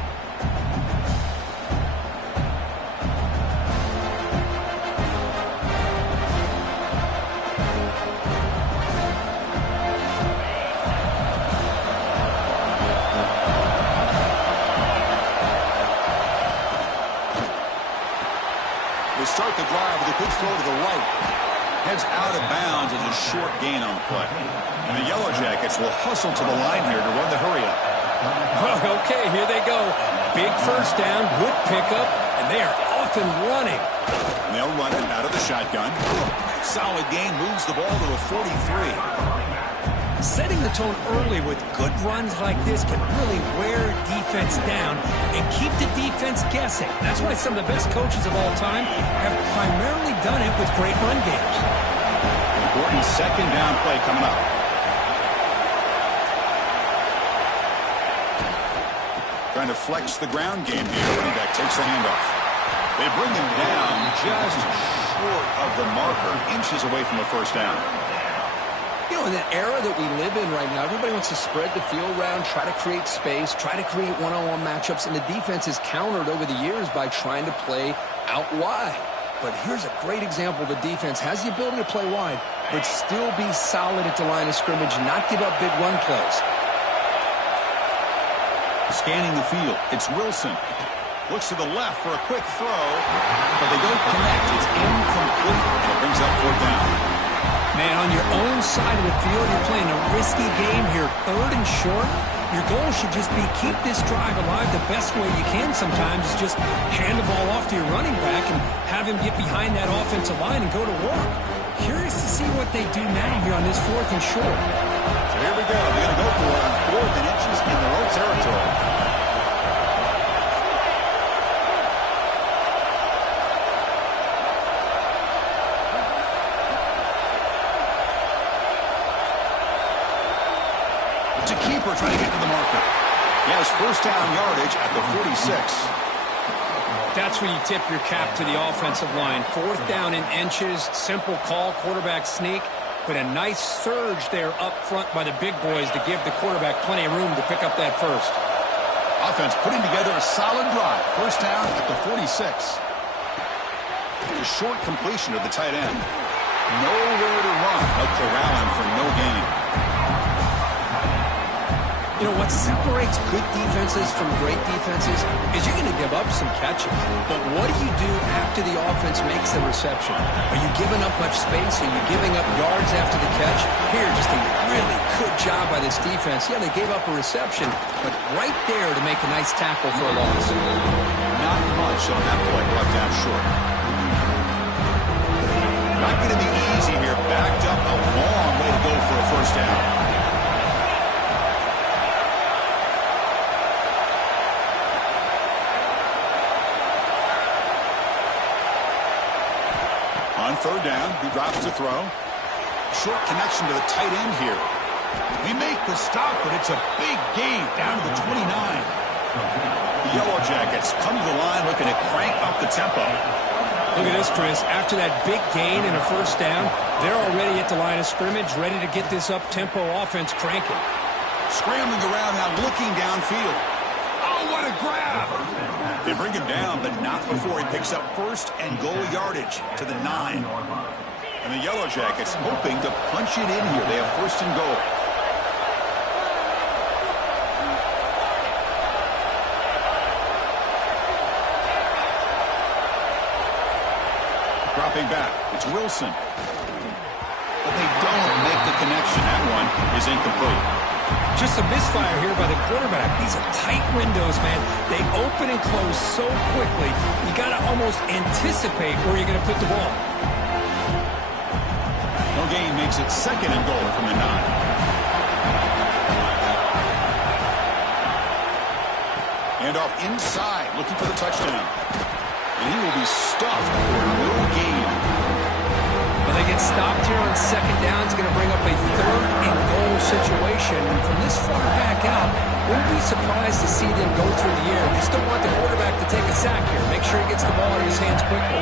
Start the drive with a quick throw to the right. Heads out of bounds as a short gain on the play. And the Yellow Jackets will hustle to the line here to run the hurry-up. Okay, here they go. Big first down, good pickup, and they are off and running. And they'll run it out of the shotgun. Solid gain, moves the ball to a 43. Setting the tone early with good runs like this can really wear defense down and keep the defense guessing. That's why some of the best coaches of all time have primarily done it with great run games. Important second down play coming up. Trying to flex the ground game here. Running back takes the handoff. They bring him down just short of the marker, inches away from the first down. You know, in that era that we live in right now, everybody wants to spread the field around, try to create space, try to create one-on-one matchups, and the defense is countered over the years by trying to play out wide. But here's a great example. The defense has the ability to play wide, but still be solid at the line of scrimmage, not give up big run plays. Scanning the field, it's Wilson. Looks to the left for a quick throw, but they don't connect. It's incomplete, and it brings up 4th down. Man, on your own side of the field, you're playing a risky game here. 3rd and short. Your goal should just be keep this drive alive the best way you can sometimes is just hand the ball off to your running back and have him get behind that offensive line and go to work. Curious to see what they do now here on this 4th and short. So here we go. They're going to go for it on 4th and inches in their own territory. It's a keeper trying to get to the marker. He has first down yardage at the 46. That's where you tip your cap to the offensive line. 4th down in inches, simple call, quarterback sneak, but a nice surge there up front by the big boys to give the quarterback plenty of room to pick up that first. Offense putting together a solid drive. First down at the 46. A short completion of the tight end. Nowhere to run. They'll corral him for no gain. You know, what separates good defenses from great defenses is you're going to give up some catches. But what do you do after the offense makes the reception? Are you giving up much space? Are you giving up yards after the catch? Here, just a really good job by this defense. Yeah, they gave up a reception, but right there to make a nice tackle for a loss. Not much on that play, left out short. Not going to be easy here. Backed up a long way to go for a first down. On 3rd down, he drops to throw. Short connection to the tight end here. They make the stop, but it's a big gain down to the 29. The Yellow Jackets come to the line looking to crank up the tempo. Look at this, Chris. After that big gain and a first down, they're already at the line of scrimmage, ready to get this up-tempo offense cranking. Scrambling around now, looking downfield. Oh, what a grab! They bring him down, but not before he picks up first and goal yardage to the 9. And the Yellow Jackets hoping to punch it in here. They have first and goal. Dropping back, it's Wilson. But they don't make the connection. That one is incomplete. Just a misfire here by the quarterback. These are tight windows, man. They open and close so quickly, you got to almost anticipate where you're going to put the ball. No gain makes it second and goal from the 9. And off inside, looking for the touchdown. And he will be stuffed for no gain. Well, they get stopped here on second down. It's going to bring up a 3rd and goal situation. And from this far back out, wouldn't be surprised to see them go through the air. They still want the quarterback to take a sack here. Make sure he gets the ball in his hands quickly.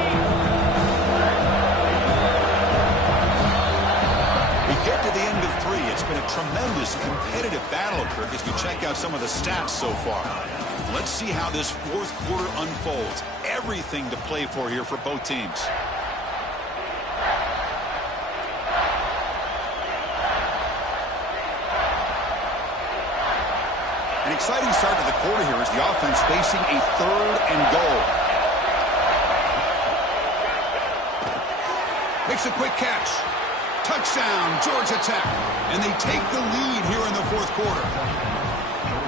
We get to the end of 3. It's been a tremendous competitive battle, Kirk, as we check out some of the stats so far. Let's see how this 4th quarter unfolds. Everything to play for here for both teams. An exciting start to the quarter here as the offense facing a 3rd and goal. Makes a quick catch. Touchdown, Georgia Tech. And they take the lead here in the fourth quarter.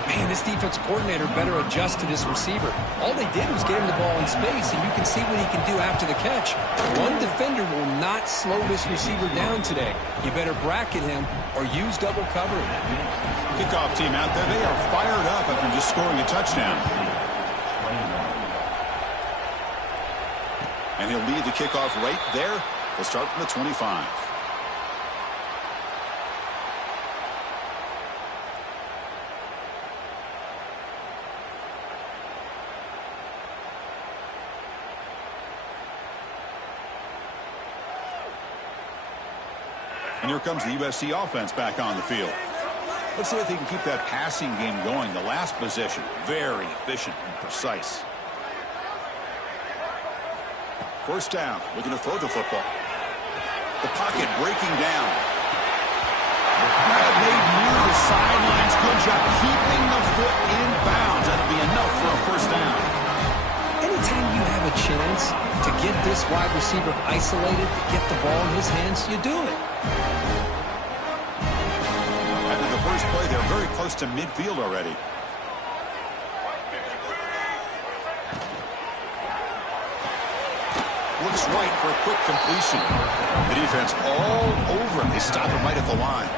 Man, this defense coordinator better adjust to this receiver. All they did was get him the ball in space, and you can see what he can do after the catch. One defender will not slow this receiver down today. You better bracket him or use double cover. Kickoff team out there. They are fired up after just scoring a touchdown. And he'll lead the kickoff right there. They'll start from the 25. And here comes the USC offense back on the field. Let's see if they can keep that passing game going. The last possession, very efficient and precise. First down, looking to throw the football. The pocket breaking down. That made near the sidelines. Good job keeping the foot in bounds. That'll be enough for a first down. Anytime you have a chance to get this wide receiver isolated, to get the ball in his hands, you do it. After the first play, they're very close to midfield already. Looks right for a quick completion. The defense all over him. They stop him right at the line.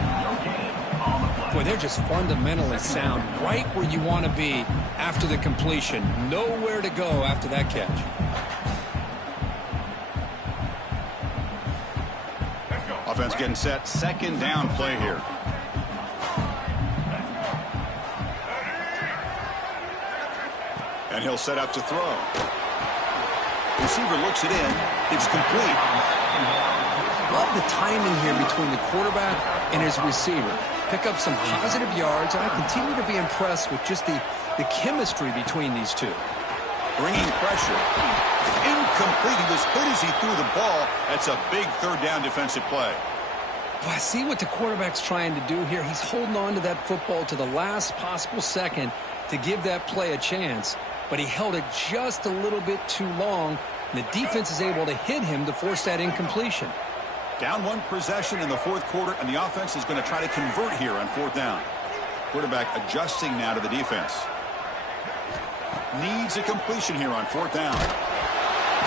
Boy, they're just fundamentally sound, right where you want to be after the completion. Nowhere to go after that catch. Offense getting set. Second down play here. And he'll set up to throw. Receiver looks it in. It's complete. Love the timing here between the quarterback and his receiver. Pick up some positive yards, and I continue to be impressed with just the chemistry between these two. Bringing pressure. Incomplete. He was hit as he threw the ball. That's a big third down defensive play. Well, I see what the quarterback's trying to do here. He's holding on to that football to the last possible second to give that play a chance. But he held it just a little bit too long. And the defense is able to hit him to force that incompletion. Down one possession in the fourth quarter, and the offense is going to try to convert here on fourth down. Quarterback adjusting now to the defense. Needs a completion here on fourth down.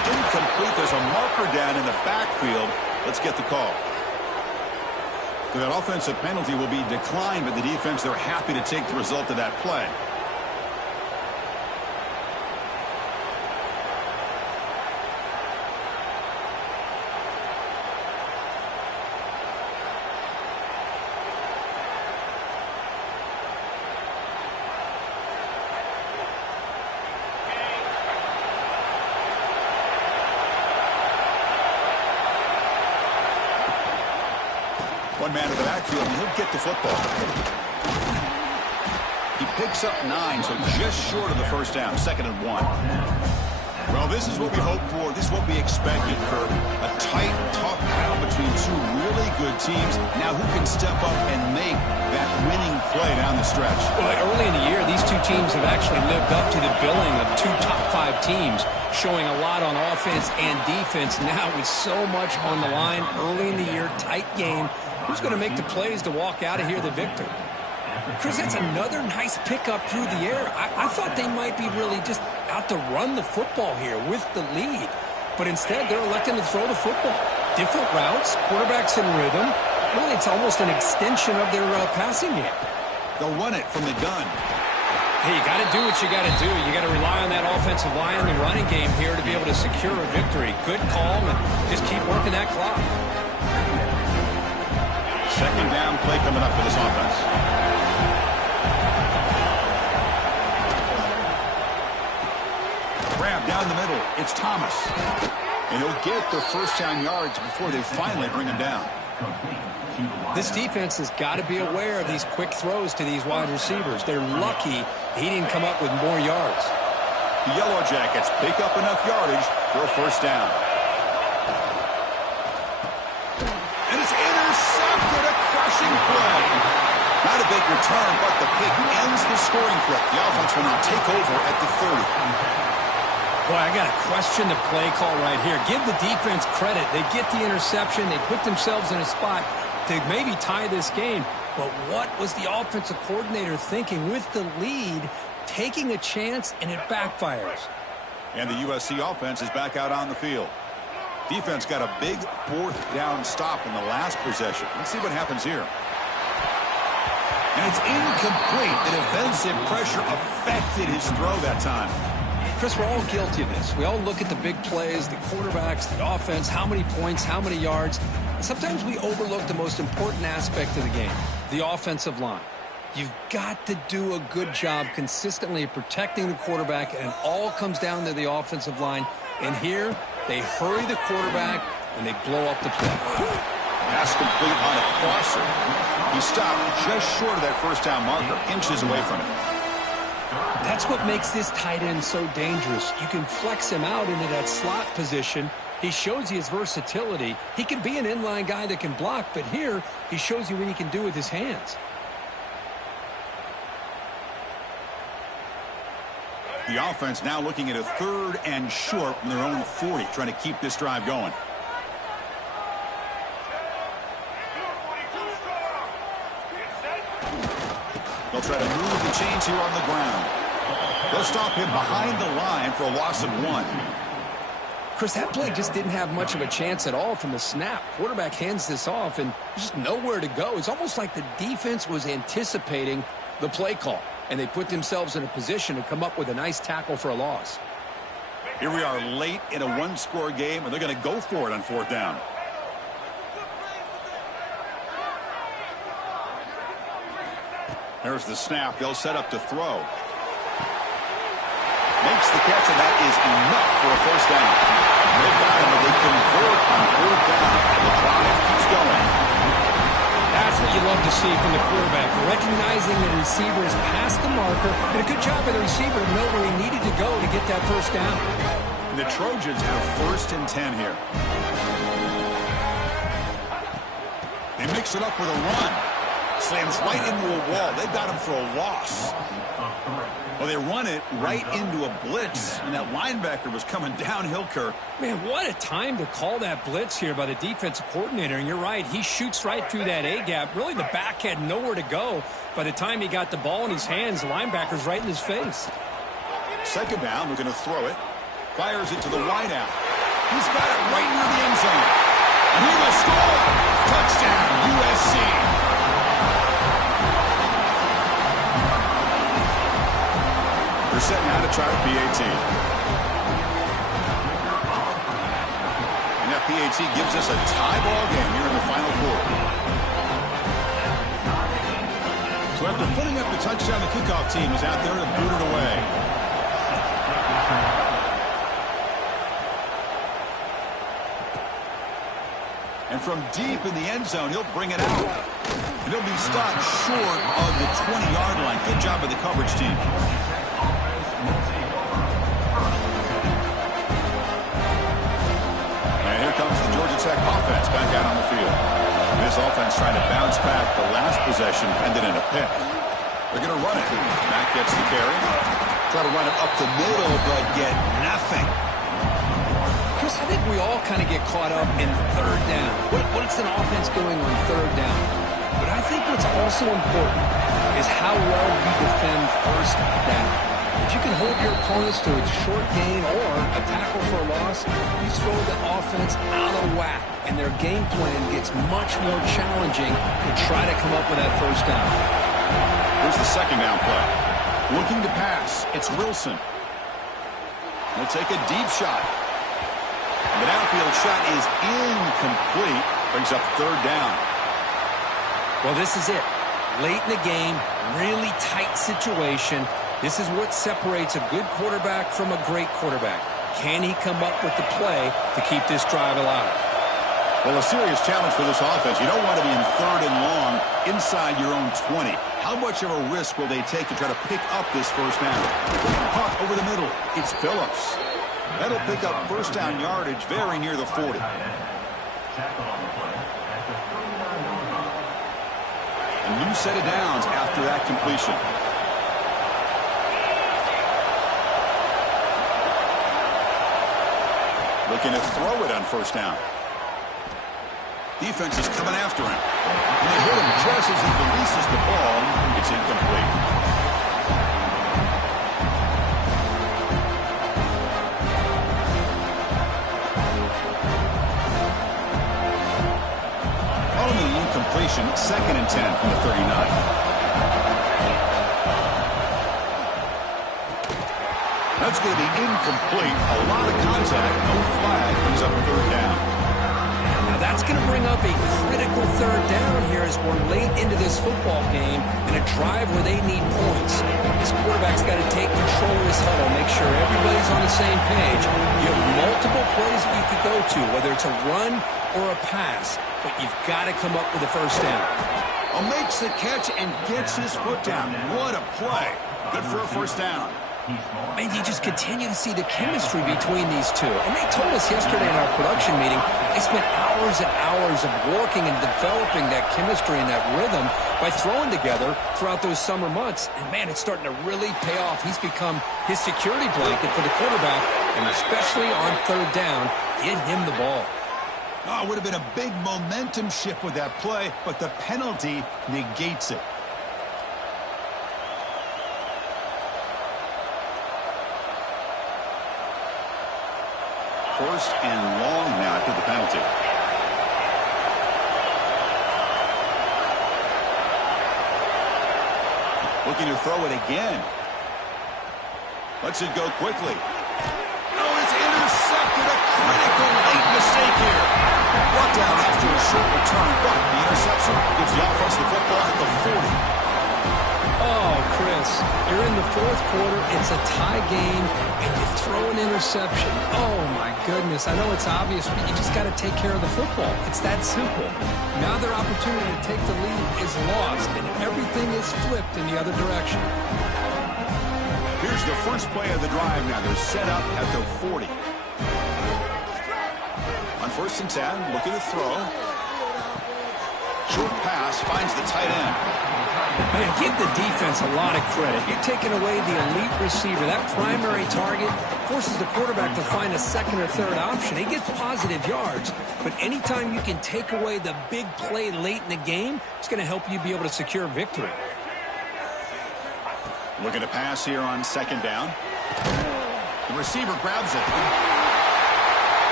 Incomplete. There's a marker down in the backfield. Let's get the call. So that offensive penalty will be declined, but the defense, they're happy to take the result of that play. One man to the backfield, and he'll get the football. He picks up 9, so just short of the first down, 2nd and 1. Well, this is what we hoped for. This is what we expected, Kirk. A tight, tough battle between two really good teams. Now who can step up and make that winning play down the stretch? Well, early in the year, these two teams have actually lived up to the billing of two top-5 teams, showing a lot on offense and defense. Now with so much on the line early in the year, tight game. Who's going to make the plays to walk out of here the victor? Chris, that's another nice pickup through the air. I thought they might be really just out to run the football here with the lead. But instead, they're electing to throw the football. Different routes, quarterbacks in rhythm. Really, it's almost an extension of their passing game. They'll run it from the gun. Hey, you got to do what you got to do. You got to rely on that offensive line and the running game here to be able to secure a victory. Good call, and just keep working that clock. Second down play coming up for this offense. Grab down the middle. It's Thomas. And he'll get the first down yards before they finally bring him down. This defense has got to be aware of these quick throws to these wide receivers. They're lucky he didn't come up with more yards. The Yellow Jackets pick up enough yardage for a first down. And it's intercepted, a crushing play. Not a big return, but the pick ends the scoring threat. The offense will now take over at the 30. Boy, I got to question the play call right here. Give the defense credit. They get the interception. They put themselves in a spot to maybe tie this game. But what was the offensive coordinator thinking with the lead, taking a chance, and it backfires? And the USC offense is back out on the field. Defense got a big fourth down stop in the last possession. Let's see what happens here. And it's incomplete. The defensive pressure affected his throw that time. Chris, we're all guilty of this. We all look at the big plays, the quarterbacks, the offense, how many points, how many yards. And sometimes we overlook the most important aspect of the game, the offensive line. You've got to do a good job consistently of protecting the quarterback, and it all comes down to the offensive line. And here, they hurry the quarterback, and they blow up the play. Pass complete on a crosser. He stopped just short of that first down marker, inches away from it. That's what makes this tight end so dangerous. You can flex him out into that slot position. He shows you his versatility. He can be an inline guy that can block, but here he shows you what he can do with his hands. The offense now looking at a 3rd and short from their own 40, trying to keep this drive going. They'll try to move the chains here on the ground. They'll stop him behind the line for a loss of 1. Chris, that play just didn't have much of a chance at all from the snap. Quarterback hands this off, and there's just nowhere to go. It's almost like the defense was anticipating the play call, and they put themselves in a position to come up with a nice tackle for a loss. Here we are late in a 1-score game, and they're going to go for it on 4th down. There's the snap. They'll set up to throw. Makes the catch, and that is enough for a 1st down. They've got him, but they convert on 4th down, and the drive keeps going. That's what you love to see from the quarterback, recognizing the receiver is past the marker, and a good job by the receiver to know where he needed to go to get that 1st down. The Trojans have 1st and 10 here. They mix it up with a run. Slams right into a wall. They've got him for a loss. Well, they run it right into a blitz, and that linebacker was coming downhill, Kirk. Man, what a time to call that blitz here by the defensive coordinator. And you're right, he shoots right through that A-gap. Really, the back had nowhere to go. By the time he got the ball in his hands, the linebacker's right in his face. 2nd down, we're going to throw it. Fires it to the wide out. He's got it right near the end zone. And he will score. Touchdown, USC. They're setting out to try a PAT. And that PAT gives us a tie ball game here in the final 4. So after putting up the touchdown, the kickoff team is out there to boot it away. And from deep in the end zone, he'll bring it out. And he'll be stopped short of the 20-yard line. Good job by the coverage team. And here comes the Georgia Tech offense back out on the field. This offense trying to bounce back. The last possession ended in a pick. They're going to run it. Mack gets the carry. Try to run it up the middle, but get nothing. Chris, I think we all kind of get caught up in 3rd down. What's an offense doing on 3rd down? But I think what's also important is how well you defend 1st down. If you can hold your opponents to a short gain or a tackle for a loss, you throw the offense out of whack, and their game plan gets much more challenging to try to come up with that 1st down. Here's the 2nd down play. Looking to pass. It's Wilson. He'll take a deep shot. The downfield shot is incomplete. Brings up 3rd down. Well, this is it. Late in the game, really tight situation. This is what separates a good quarterback from a great quarterback. Can he come up with the play to keep this drive alive? Well, a serious challenge for this offense. You don't want to be in 3rd and long inside your own 20. How much of a risk will they take to try to pick up this 1st down? Puck over the middle. It's Phillips. That'll pick up 1st down yardage very near the 40. A new set of downs after that completion. Looking to throw it on first down. Defense is coming after him. And they hit him just as he releases the ball. It's incomplete. Following the incompletion, 2nd and 10 from the 39. That's going to be incomplete. A lot of contact. No flag. Brings up 3rd down. Now that's going to bring up a critical 3rd down here as we're late into this football game in a drive where they need points. This quarterback's got to take control of this huddle, make sure everybody's on the same page. You have multiple plays that you could go to, whether it's a run or a pass, but you've got to come up with a 1st down. Makes the catch and gets his foot down. What a play. Good for a 1st down. And you just continue to see the chemistry between these two. And they told us yesterday in our production meeting, they spent hours and hours of working and developing that chemistry and that rhythm by throwing together throughout those summer months. And, man, it's starting to really pay off. He's become his security blanket for the quarterback, and especially on 3rd down, get him the ball. Oh, it would have been a big momentum shift with that play, but the penalty negates it. 1st and long now after the penalty. Looking to throw it again. Lets it go quickly. Oh, it's intercepted. A critical late mistake here. Brought down after a short return, but the interception gives the offense the football at the 40. Oh, Chris, you're in the 4th quarter. It's a tie game, and you throw an interception. Oh, my goodness. I know it's obvious, but you just got to take care of the football. It's that simple. Now their opportunity to take the lead is lost, and everything is flipped in the other direction. Here's the first play of the drive now. They're set up at the 40. On 1st and 10, looking to throw. Short pass finds the tight end. Man, give the defense a lot of credit. You're taking away the elite receiver. That primary target forces the quarterback to find a 2nd or 3rd option. He gets positive yards, but anytime you can take away the big play late in the game, it's going to help you be able to secure victory. Looking to pass here on 2nd down. The receiver grabs it.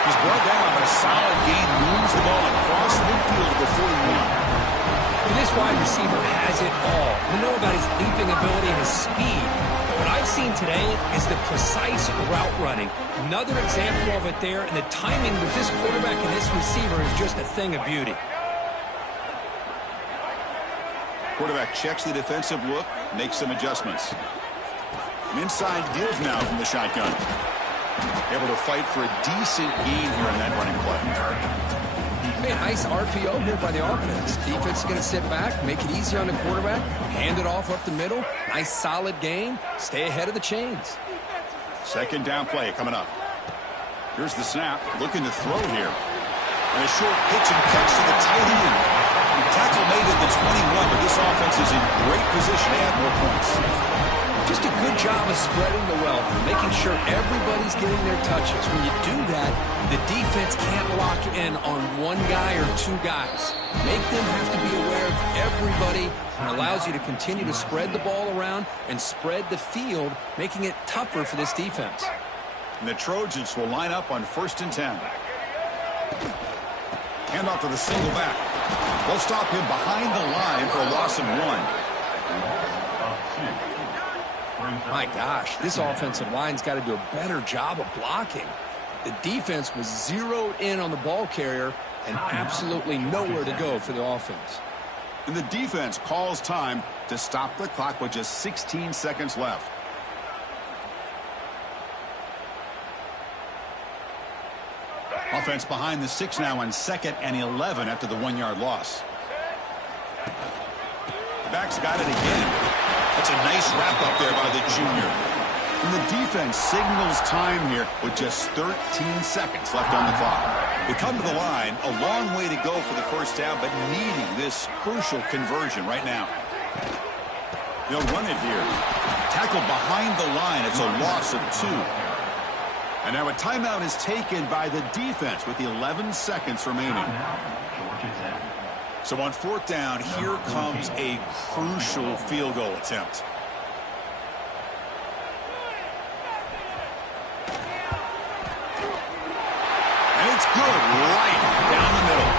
He's brought down, but a solid gain moves the ball across midfield to the 41. This wide receiver has it all. We know about his leaping ability and his speed. What I've seen today is the precise route running. Another example of it there, and the timing with this quarterback and this receiver is just a thing of beauty. Quarterback checks the defensive look, makes some adjustments. An inside give now from the shotgun. Able to fight for a decent gain here in that running play. Hey, nice RPO here by the offense. Defense is going to sit back, make it easy on the quarterback, hand it off up the middle. Nice solid gain. Stay ahead of the chains. 2nd down play coming up. Here's the snap. Looking to throw here. And a short pitch and catch to the tight end. Tackle made at the 21, but this offense is in great position to add more points. Just a good job of spreading the wealth, making sure everybody's getting their touches. When you do that, the defense can't lock in on one guy or 2 guys. Make them have to be aware of everybody, and allows you to continue to spread the ball around and spread the field, making it tougher for this defense. And the Trojans will line up on 1st and 10. Hand off to the single back. They'll stop him behind the line for a loss of 1. My gosh, this offensive line's got to do a better job of blocking. The defense was zeroed in on the ball carrier and absolutely nowhere to go for the offense. And the defense calls time to stop the clock with just 16 seconds left. Offense behind the 6 now on 2nd and 11 after the 1-yard loss. The back's got it again. That's a nice wrap up there by the junior. And the defense signals time here with just 13 seconds left on the clock. They come to the line, a long way to go for the 1st down, but needing this crucial conversion right now. They'll run it here. Tackled behind the line. It's a loss of 2. And now a timeout is taken by the defense with 11 seconds remaining. Georgia Tech. So on 4th down, here comes a crucial field goal attempt. And it's good right down the middle.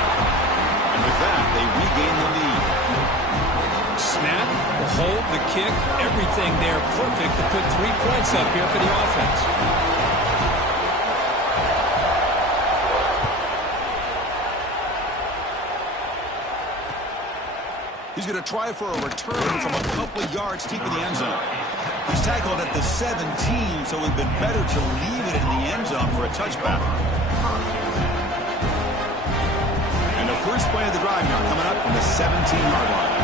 And with that, they regain the lead. Snap, the hold, the kick, everything there perfect to put 3 points up here for the offense. He's going to try for a return from a couple of yards deep in the end zone. He's tackled at the 17, so it would have been better to leave it in the end zone for a touchback. And the first play of the drive now coming up from the 17-yard line.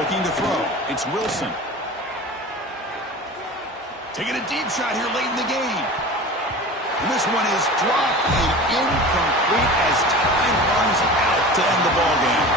Looking to throw. It's Wilson. Taking a deep shot here late in the game. And this one is dropped and incomplete as time runs out to end the ball game.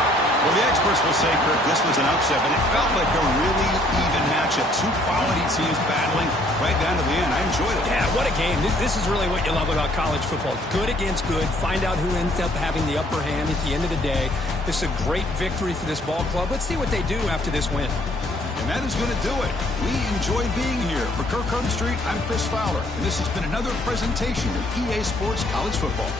Well, the experts will say, Kirk, this was an upset, but it felt like a really even matchup. 2 quality teams battling right down to the end. I enjoyed it. Yeah, what a game. This is really what you love about college football. Good against good. Find out who ends up having the upper hand at the end of the day. This is a great victory for this ball club. Let's see what they do after this win. And that is going to do it. We enjoyed being here. For Kirk Herbstreit, I'm Chris Fowler, and this has been another presentation of EA Sports College Football.